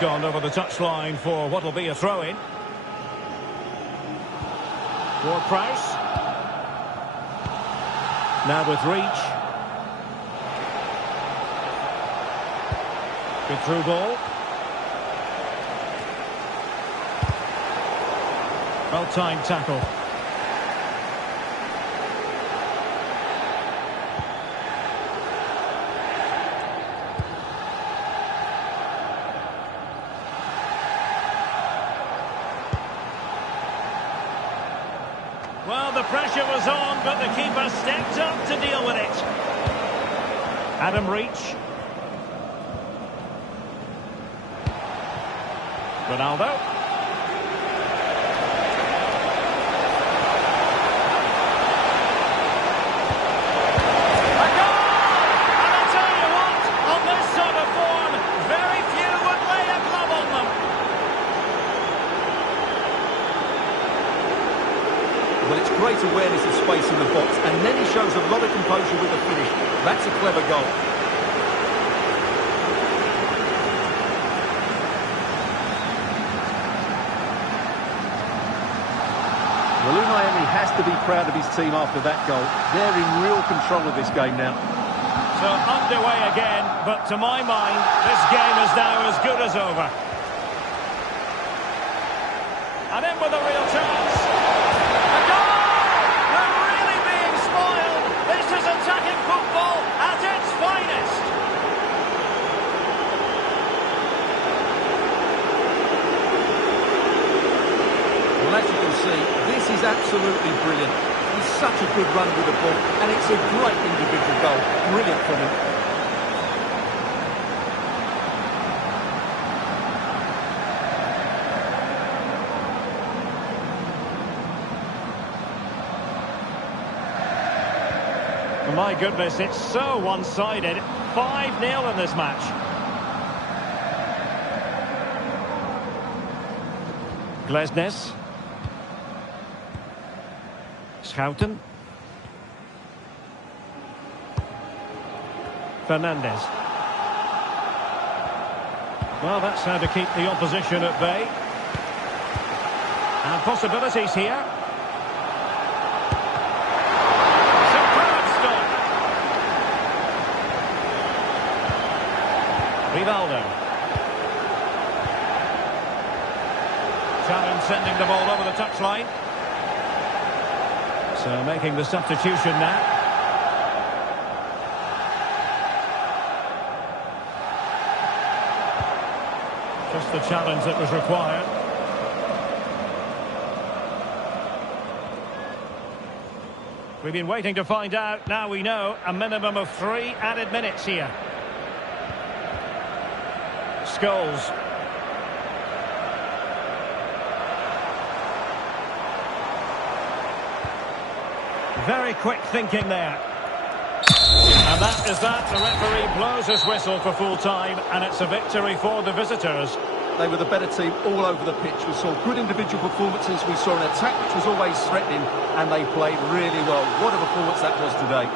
Gone over the touchline for what will be a throw-in. Ward-Prowse. Now with reach. Good through ball. Well-timed tackle. Well, the pressure was on, but the keeper stepped up to deal with it. Adam Reach. Ronaldo. A goal! And I'll tell you what, on this sort of form, very few would lay a glove on them. Well, it's great awareness of space in the box, and then he shows a lot of composure with the finish. That's a clever goal. Well, Unai Emery has to be proud of his team after that goal. They're in real control of this game now. So underway again, but to my mind, this game is now as good as over. And in with a real chance. A goal! We're really being spoiled. This is attacking football at its finest. Well, as you can see, this is absolutely brilliant. He's such a good runner with the ball, and it's a great individual goal. Brilliant from him. My goodness, it's so one-sided. 5-0 in this match. Glesnes. Schouten. Fernandez. Well, that's how to keep the opposition at bay. And possibilities here. Rivaldo. Challenge sending the ball over the touchline. So making the substitution now. Just the challenge that was required. We've been waiting to find out. Now we know a minimum of 3 added minutes here. Scholes. Very quick thinking there. And that is that. The referee blows his whistle for full time, and it's a victory for the visitors. They were the better team all over the pitch. We saw good individual performances. We saw an attack which was always threatening, and they played really well. What a performance that was today.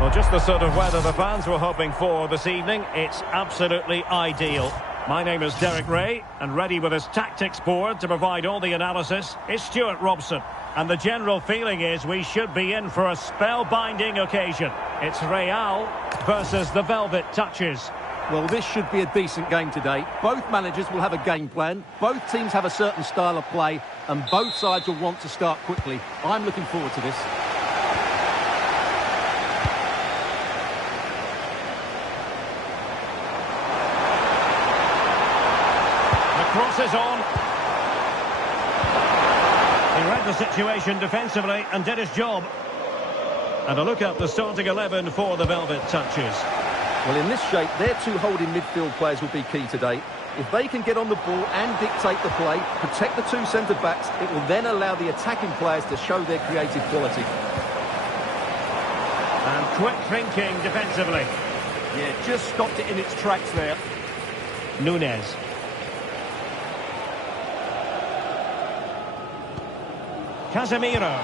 Well, just the sort of weather the fans were hoping for this evening. It's absolutely ideal. My name is Derek Ray, and ready with his tactics board to provide all the analysis is Stuart Robson. And the general feeling is we should be in for a spellbinding occasion. It's Real versus the Velvet Touches. Well, this should be a decent game today. Both managers will have a game plan. Both teams have a certain style of play, and both sides will want to start quickly. I'm looking forward to this. Cross is on. He read the situation defensively and did his job. And a look at the starting 11 for the Velvet Touches. Well, in this shape, their two holding midfield players will be key today. If they can get on the ball and dictate the play, protect the two centre-backs, it will then allow the attacking players to show their creative quality. And quick thinking defensively. Yeah, just stopped it in its tracks there. Nunez. Casemiro.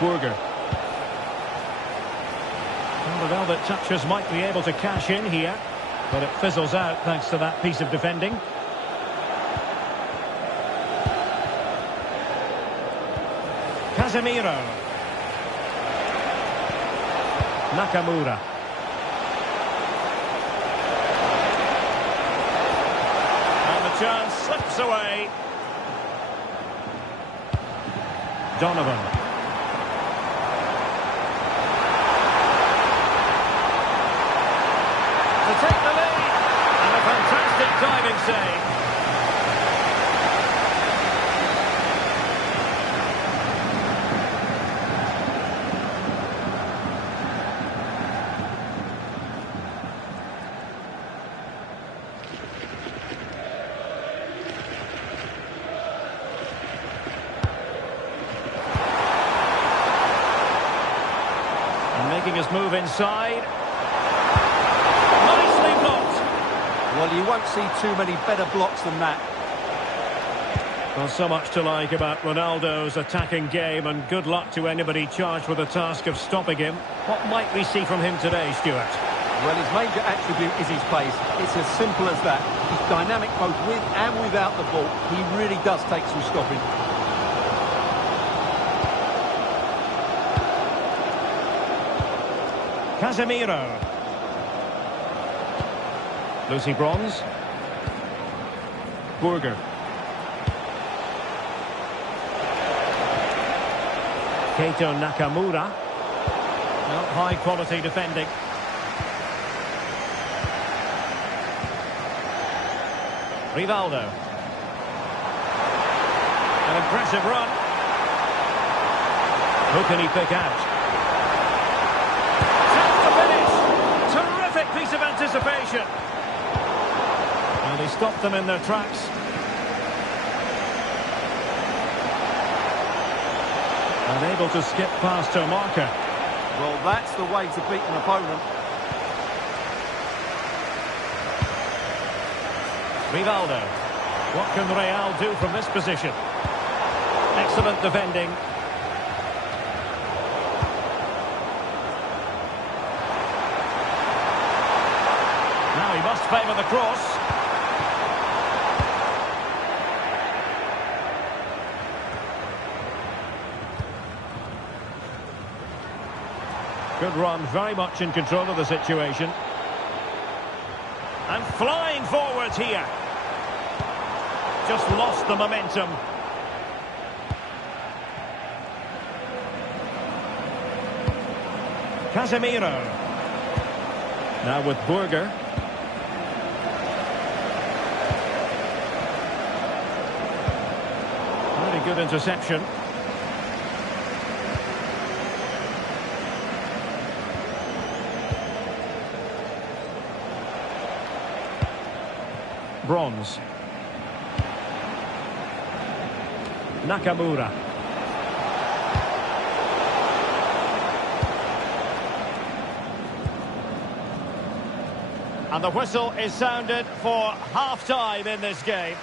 Burger. Well, the Velvet Touchers might be able to cash in here, but it fizzles out thanks to that piece of defending. Casemiro. Nakamura. And the chance slips away. Donovan. To take the lead. And a fantastic diving save. Making his move inside. Nicely blocked. Well, you won't see too many better blocks than that. Well, so much to like about Ronaldo's attacking game, and good luck to anybody charged with the task of stopping him. What might we see from him today, Stuart? Well, his major attribute is his pace. It's as simple as that. He's dynamic both with and without the ball. He really does take some stopping. Casemiro. Lucy Bronze. Burger. Keito Nakamura. Well, high quality defending. Rivaldo. An impressive run. Who can he pick out? Piece of anticipation. And he stopped them in their tracks. Unable to skip past her marker. Well, that's the way to beat an opponent. Rivaldo. What can Real do from this position? Excellent defending. Now he must favour the cross. Good run, very much in control of the situation. And flying forwards here. Just lost the momentum. Casemiro. Now with Burger. Very good interception. Bronze. Nakamura. And the whistle is sounded for half-time in this game.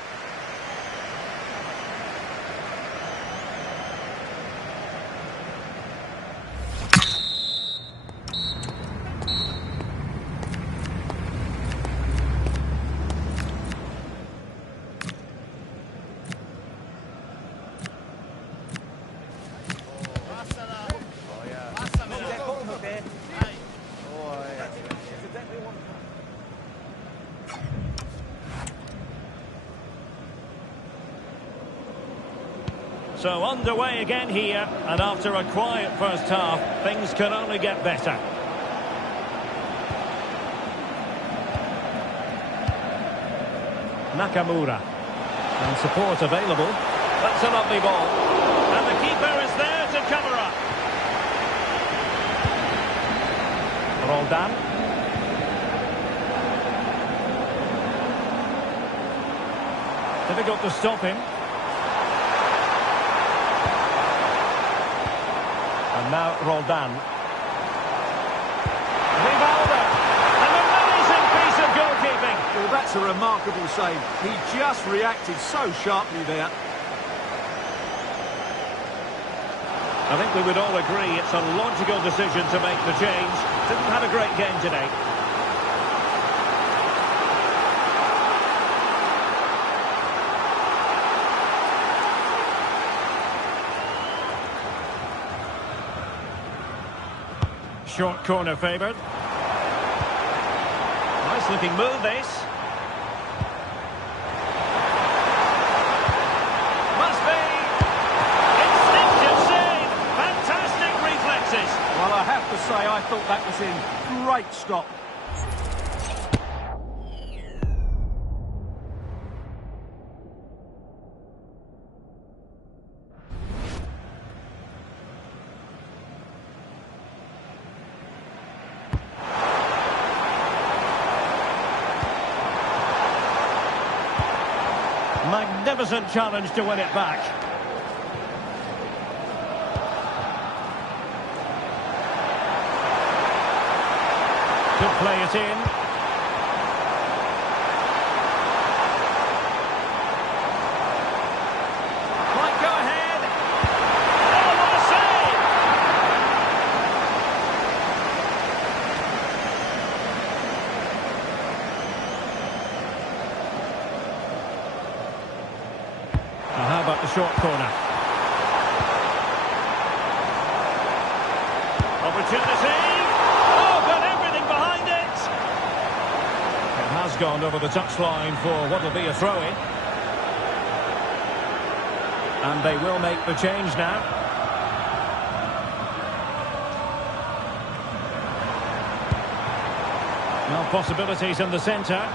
So underway again here, and after a quiet first half, things can only get better. Nakamura. And support available. That's a lovely ball. And the keeper is there to cover up. Roldan. Difficult to stop him. And now Roldan. Rivaldo. An amazing piece of goalkeeping. Well, that's a remarkable save. He just reacted so sharply there. I think we would all agree it's a logical decision to make the change. Didn't have a great game today. Short corner favoured. Nice looking move, this. Must be. Instinctive save. Fantastic reflexes. Well, I have to say, I thought that was in. Great stop. Magnificent challenge to win it back. Could play it in. Might go ahead. Oh, what a save! Now how about the short corner? Opportunity! Oh, got everything behind it! It has gone over the touchline for what will be a throw-in. And they will make the change now. Now possibilities in the centre.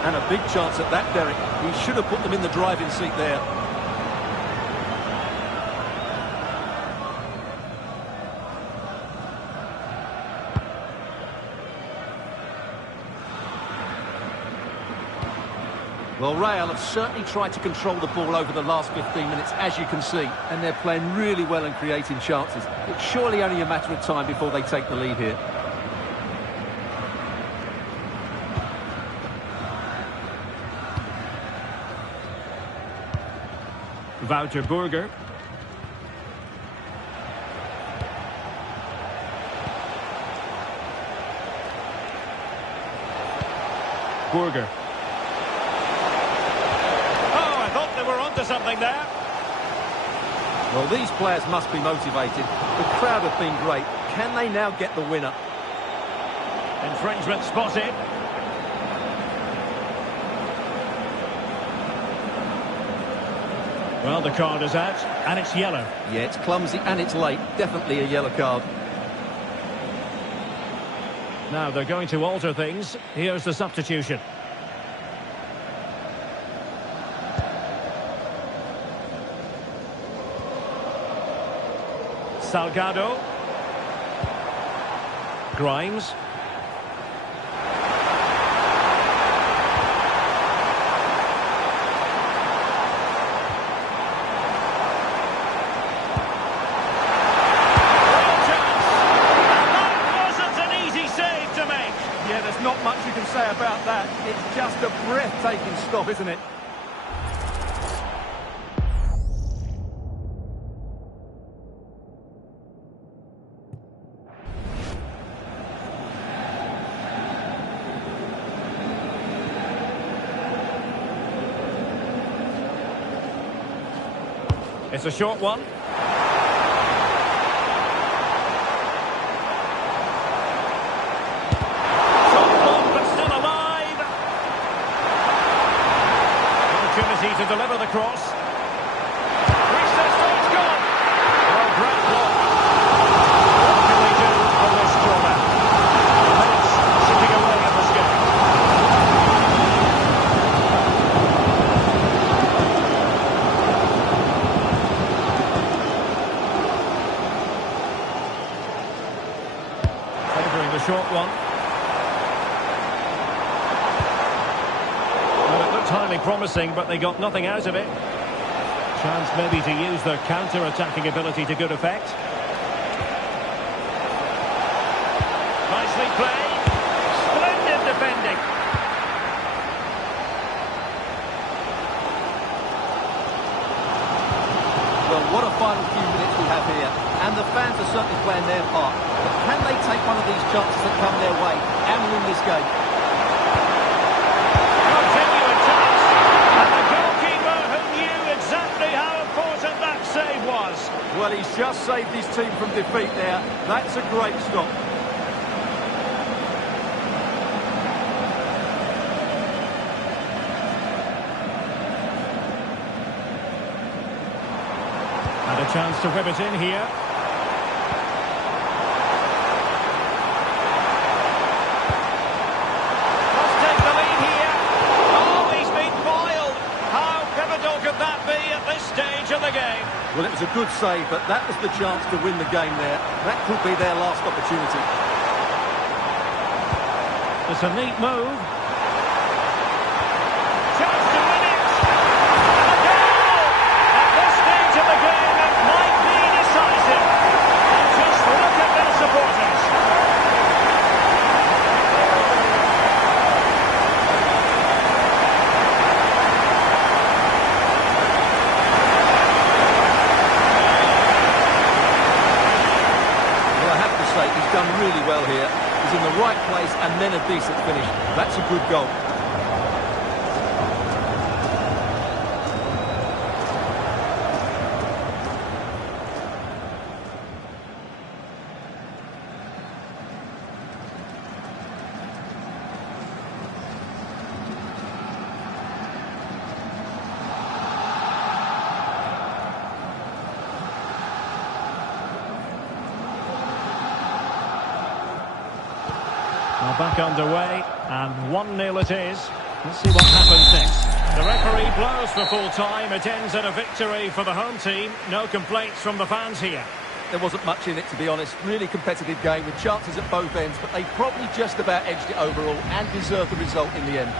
And a big chance at that, Derek. He should have put them in the driving seat there. Well, Real have certainly tried to control the ball over the last 15 minutes, as you can see. And they're playing really well and creating chances. It's surely only a matter of time before they take the lead here. Wouter Burger. Burger. Oh, I thought they were onto something there. Well, these players must be motivated. The crowd have been great. Can they now get the winner? Infringement spotted. Well, the card is out, and it's yellow. Yeah, it's clumsy and it's late. Definitely a yellow card. Now they're going to alter things. Here's the substitution. Salgado. Grimes. Not much you can say about that. It's just a breathtaking stop, isn't it? It's a short one. deliver the cross. Reaches, it's gone! Oh, great block. What can they do from this corner? The minutes chipping away at this game. Favouring the short one. Highly promising, but they got nothing out of it. Chance maybe to use their counter-attacking ability to good effect. Nicely played. Splendid defending. Well, what a final few minutes we have here. And the fans are certainly playing their part. But can they take one of these chances that come their way and win this game? Well, he's just saved his team from defeat there. That's a great stop. And a chance to whip it in here. Must take the lead here. Oh, he's been foiled. How pivotal could that be at this stage of the game? Well, it was a good save, but that was the chance to win the game there. That could be their last opportunity. It's a neat move. Chance to win it. And a goal! At this stage of the game, it might be decisive. And just look at their supporters. He's done really well here. He's in the right place and then a decent finish. That's a good goal. Well, back underway, and 1-0 it is. Let's see what happens next. The referee blows for full time. It ends in a victory for the home team. No complaints from the fans here. There wasn't much in it, to be honest. Really competitive game with chances at both ends, but they probably just about edged it overall and deserved the result in the end.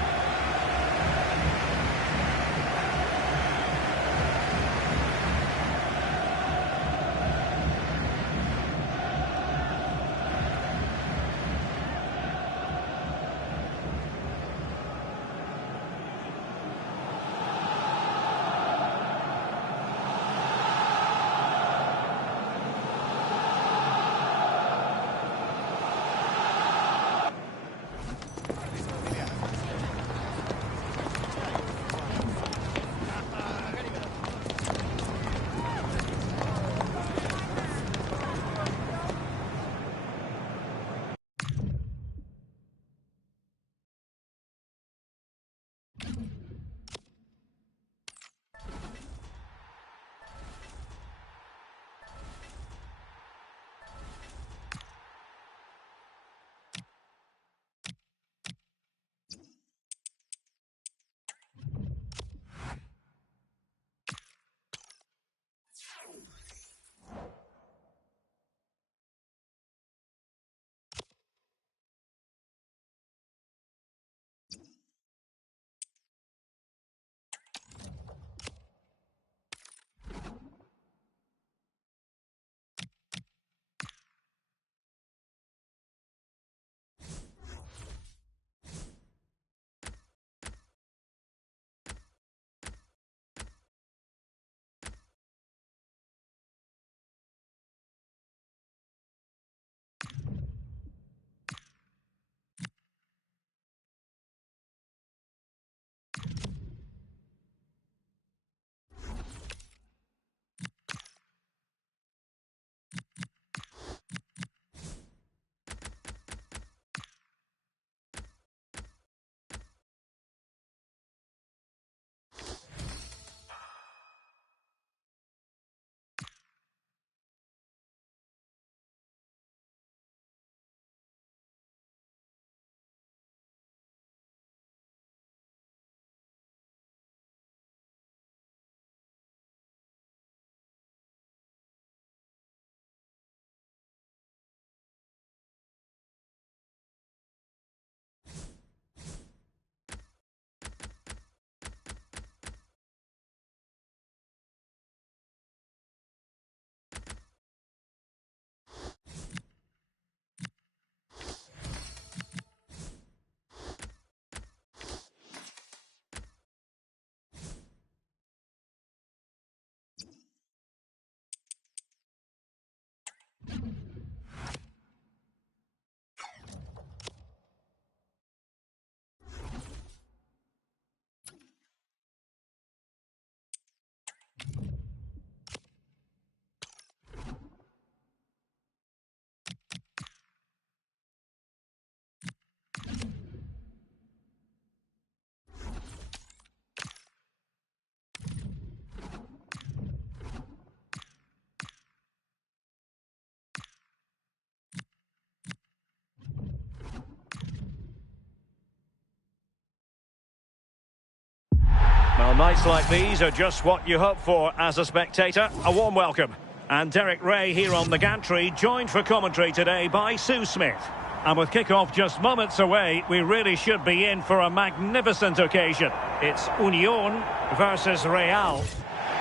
Nights like these are just what you hope for as a spectator. A warm welcome. And Derek Ray here on the gantry, joined for commentary today by Sue Smith. And with kick-off just moments away, we really should be in for a magnificent occasion. It's Union versus Real.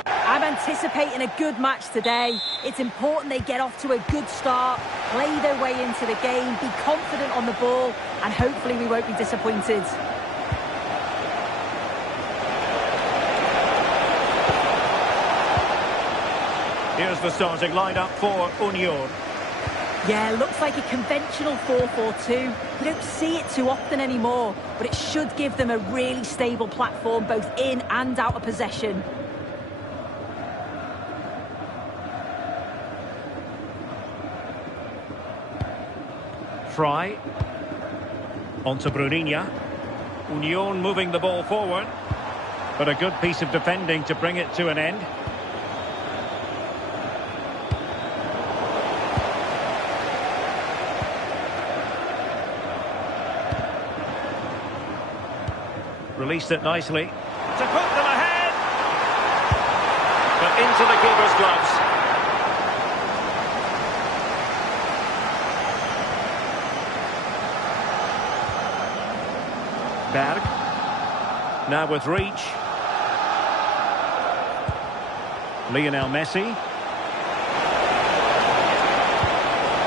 I'm anticipating a good match today. It's important they get off to a good start, play their way into the game, be confident on the ball, and hopefully we won't be disappointed. Here's the starting lineup for Union. Yeah, looks like a conventional 4-4-2. We don't see it too often anymore, but it should give them a really stable platform both in and out of possession. Fry. On to Bruninha. Union moving the ball forward. But a good piece of defending to bring it to an end. Released it nicely. To put them ahead! But into the keeper's gloves. Berg. Now with reach. Lionel Messi.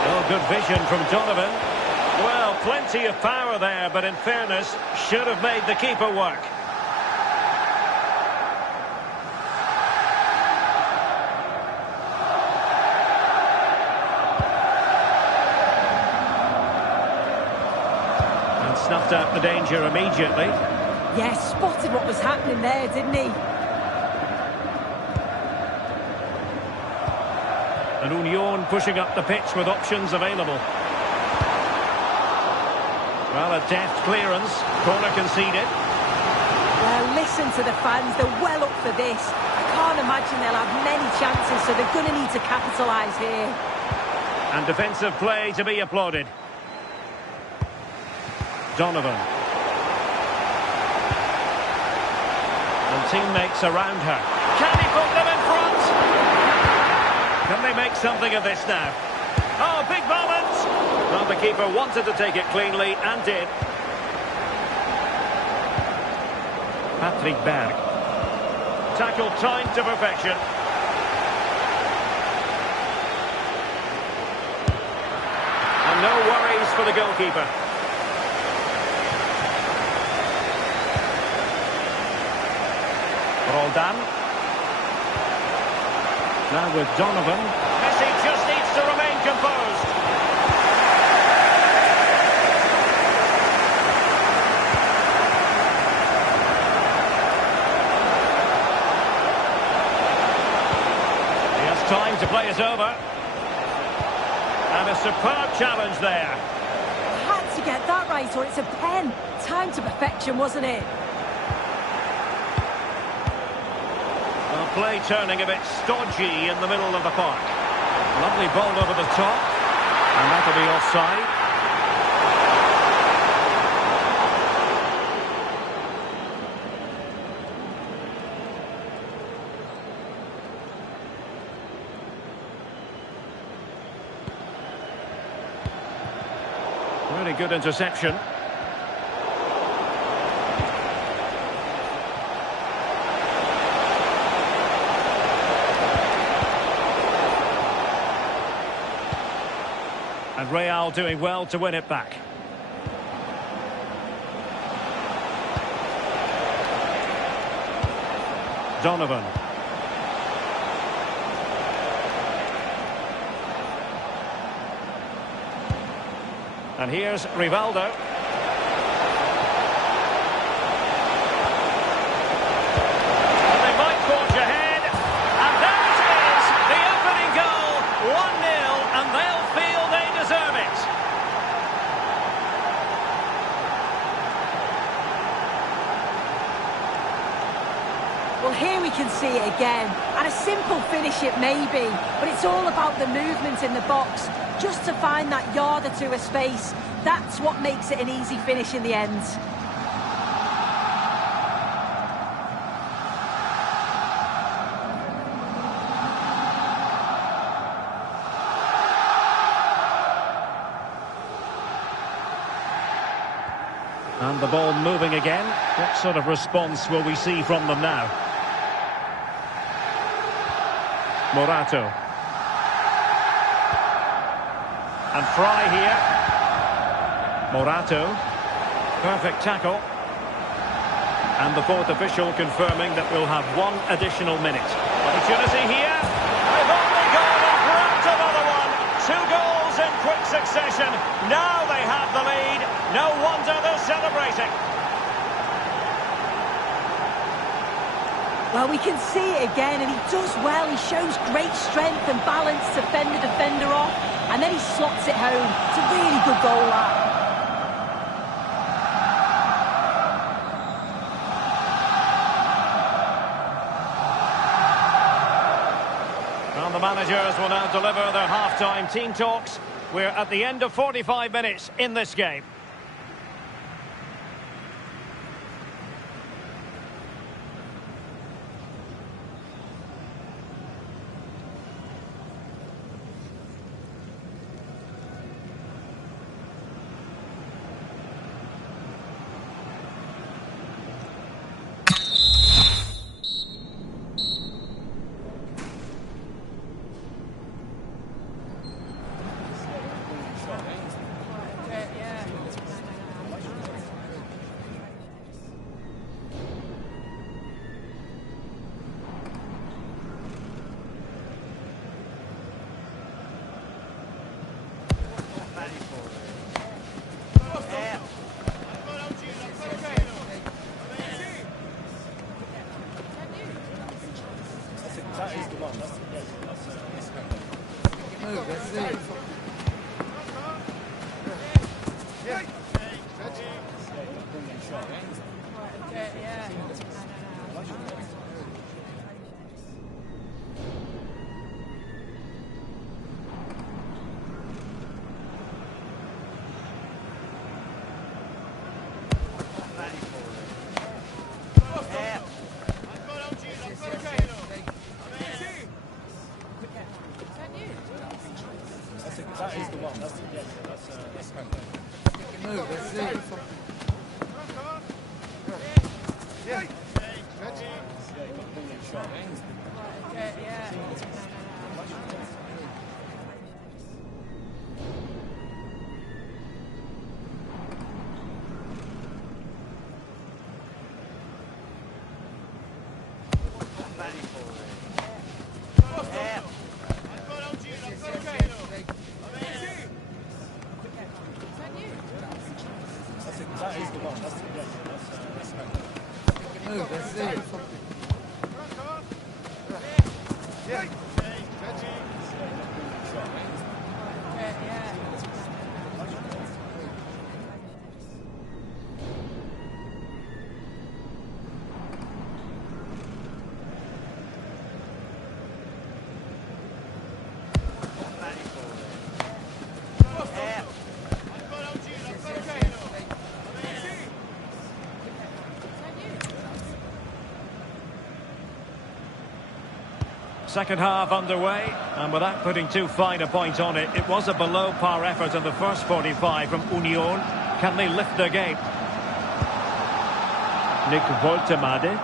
Oh, good vision from Donovan. Well, plenty of power there, but in fairness, should have made the keeper work. And snuffed out the danger immediately. Yeah, spotted what was happening there, didn't he? And Union pushing up the pitch with options available. Well, a deft clearance. Corner conceded. Well, listen to the fans. They're well up for this. I can't imagine they'll have many chances, so they're going to need to capitalise here. And defensive play to be applauded. Donovan. And teammates around her. Can he put them in front? Can they make something of this now? Oh, big moment! Well, the keeper wanted to take it cleanly and did. Patrick Berg. Tackled timed to perfection. And no worries for the goalkeeper. Roldan. Now with Donovan. Messi just needs to remain composed. He has time to play it over. And a superb challenge there. Had to get that right or it's a pen. Time to perfection, wasn't it? Well, play turning a bit stodgy in the middle of the park. Lovely ball over the top. And that'll be offside. Really good interception. And Real doing well to win it back. Donovan. And here's Rivaldo. And they might forge ahead. And there it is! The opening goal! 1-0, and they'll feel they deserve it. Well, here we can see it again. And a simple finish it may be, but it's all about the movement in the box. Just to find that yard or two of space, that's what makes it an easy finish in the end. And the ball moving again. What sort of response will we see from them now? Morato. And Fry here. Morato. Perfect tackle. And the fourth official confirming that we'll have one additional minute. Opportunity here. They've only gone and grabbed another one. 2 goals in quick succession. Now they have the lead. No wonder they're celebrating. Well, we can see it again, and he does well. He shows great strength and balance to fend the defender off, and then he slots it home. It's a really good goal, that. And the managers will now deliver their half-time team talks. We're at the end of 45 minutes in this game. Second half underway, and without putting too fine a point on it, it was a below-par effort in the first 45 from Union. Can they lift their game? Nick Woltemade.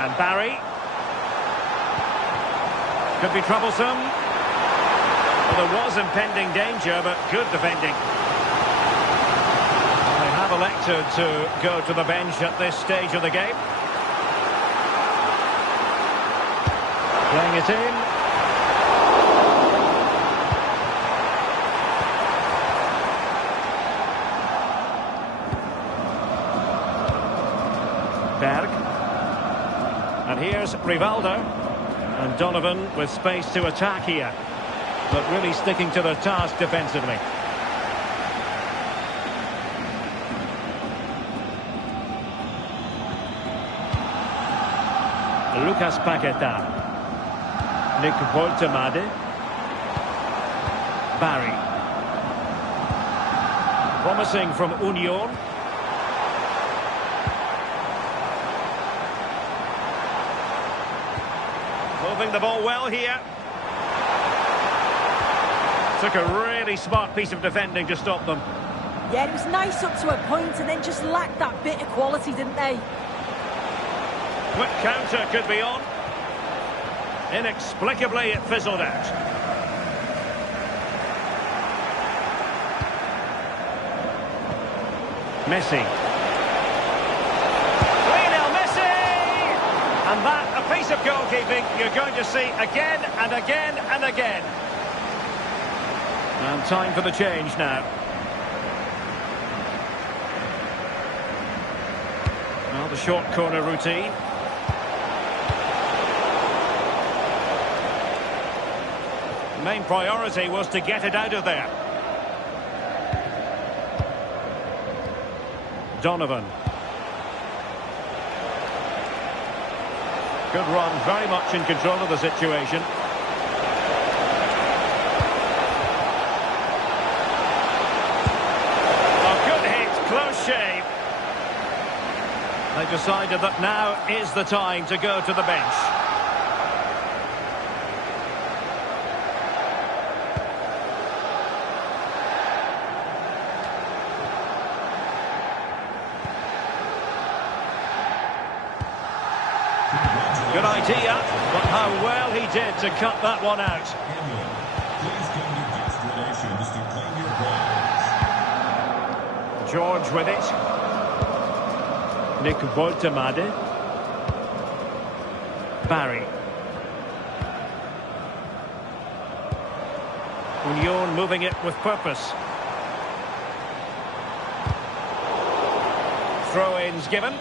And Barry. Could be troublesome. Well, there was impending danger, but good defending. Elected to go to the bench at this stage of the game. Playing it in. Berg. And here's Rivaldo. And Donovan with space to attack here. But really sticking to their task defensively. Lucas Paqueta. Nick Woltemade. Barry. Promising from Union. Moving the ball well here. Took a really smart piece of defending to stop them. Yeah, it was nice up to a point and then just lacked that bit of quality, didn't they? Quick counter could be on. Inexplicably, it fizzled out. Messi. Lionel Messi! And that, a piece of goalkeeping you're going to see again and again and again. And time for the change now. Well, the short corner routine. The main priority was to get it out of there. Donovan. Good run, very much in control of the situation. A good hit, close shave. They decided that now is the time to go to the bench. Good idea, but how well he did to cut that one out. Please come to guest relations to claim your prize. George with it. Nick Woltemade. Barry. Union moving it with purpose. Throw-ins given.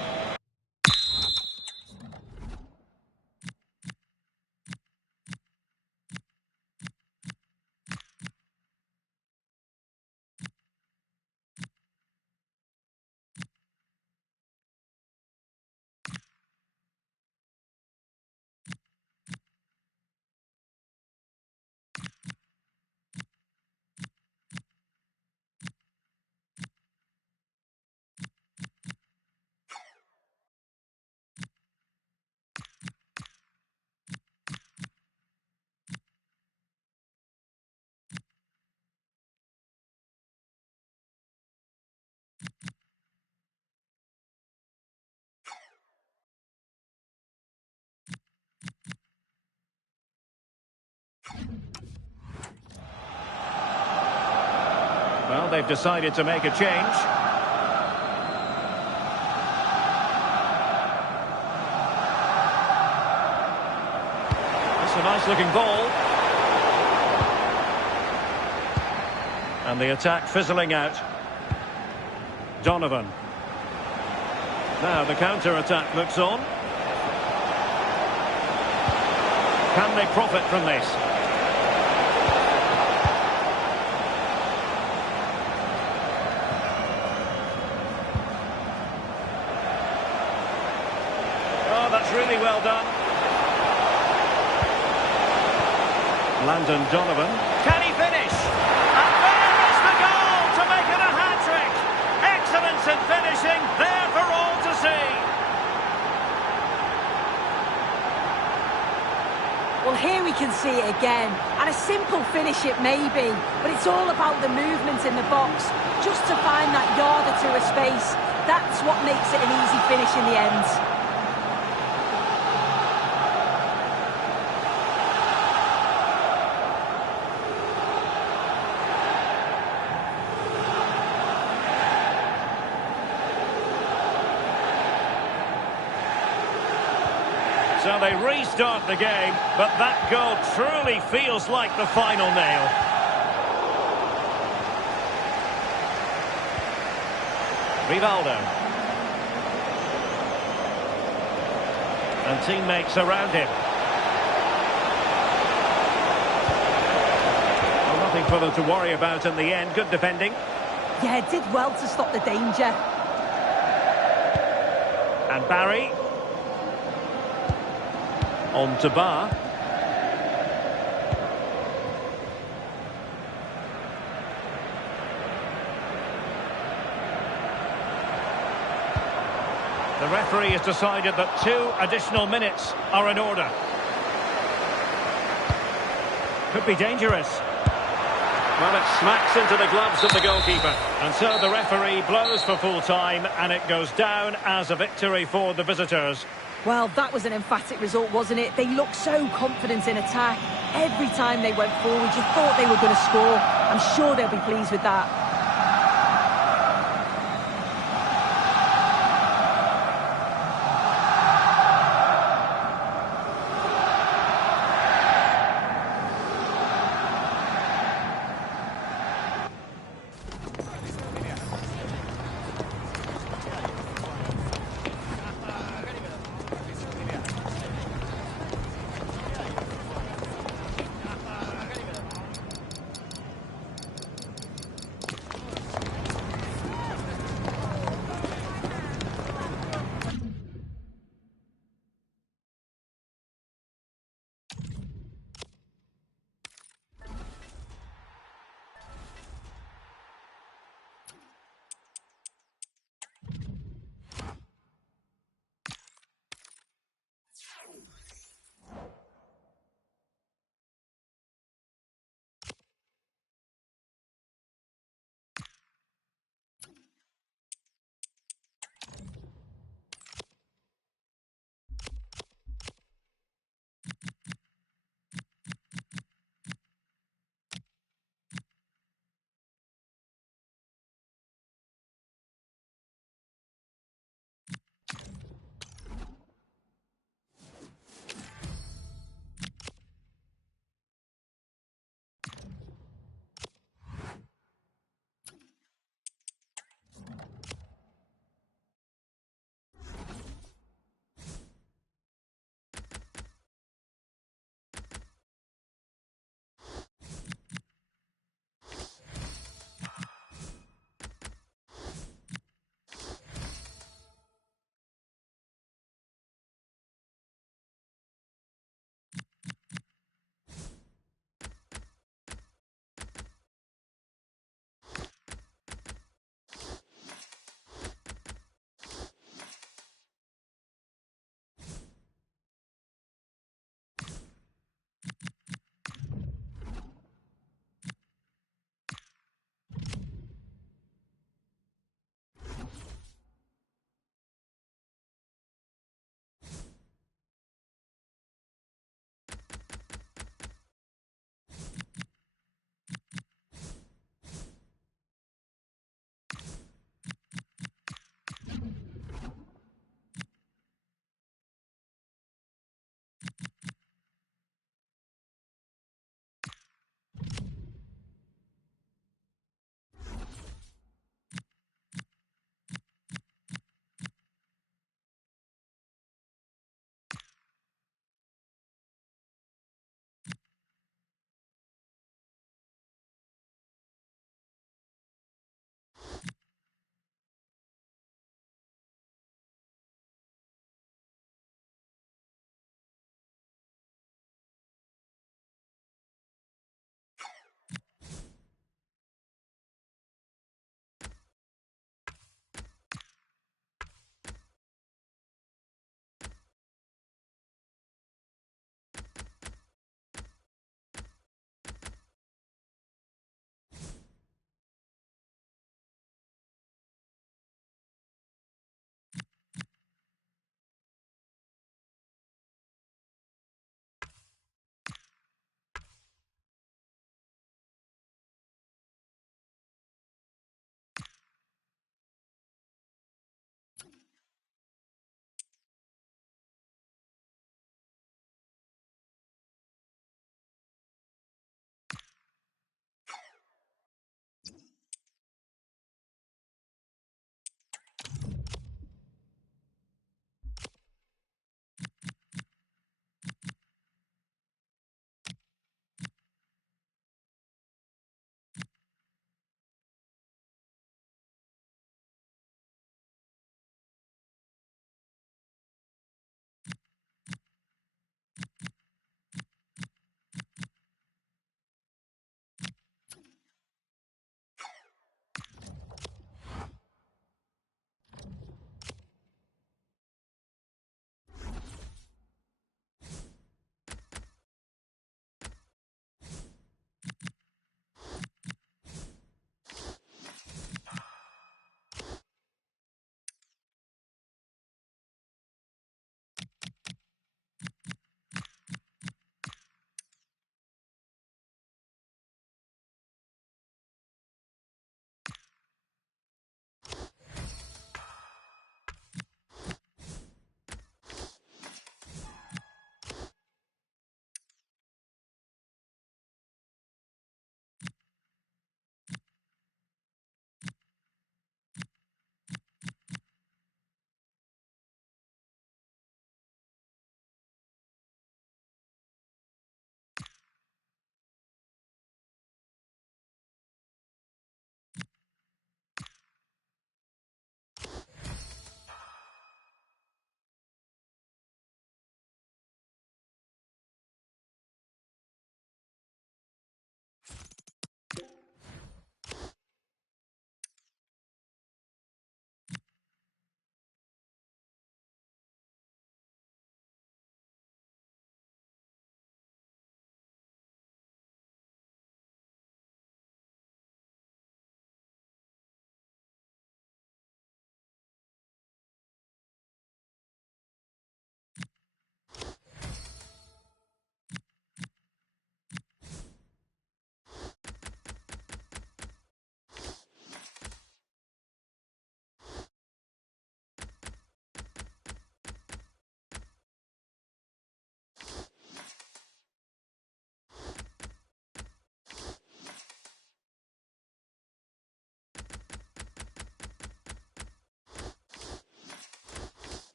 Well, they've decided to make a change. It's a nice-looking ball. And the attack fizzling out. Donovan. Now the counter-attack looks on. Can they profit from this? Oh, that's really well done. Landon Donovan. Can he finish? And there is the goal to make it a hat-trick. Excellence in finishing, there for all to see. Well, here we can see it again, and a simple finish it may be, but it's all about the movement in the box, just to find that yard or two of space. That's what makes it an easy finish in the end. So they restart the game, but that goal truly feels like the final nail. Rivaldo. And teammates around him. Well, nothing for them to worry about in the end. Good defending. Yeah, it did well to stop the danger. And Barry. On to Bar. The referee has decided that 2 additional minutes are in order. Could be dangerous. Well, it smacks into the gloves of the goalkeeper. And so the referee blows for full time, and it goes down as a victory for the visitors. Well, that was an emphatic result, wasn't it? They looked so confident in attack. Every time they went forward, you thought they were going to score. I'm sure they'll be pleased with that.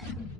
you.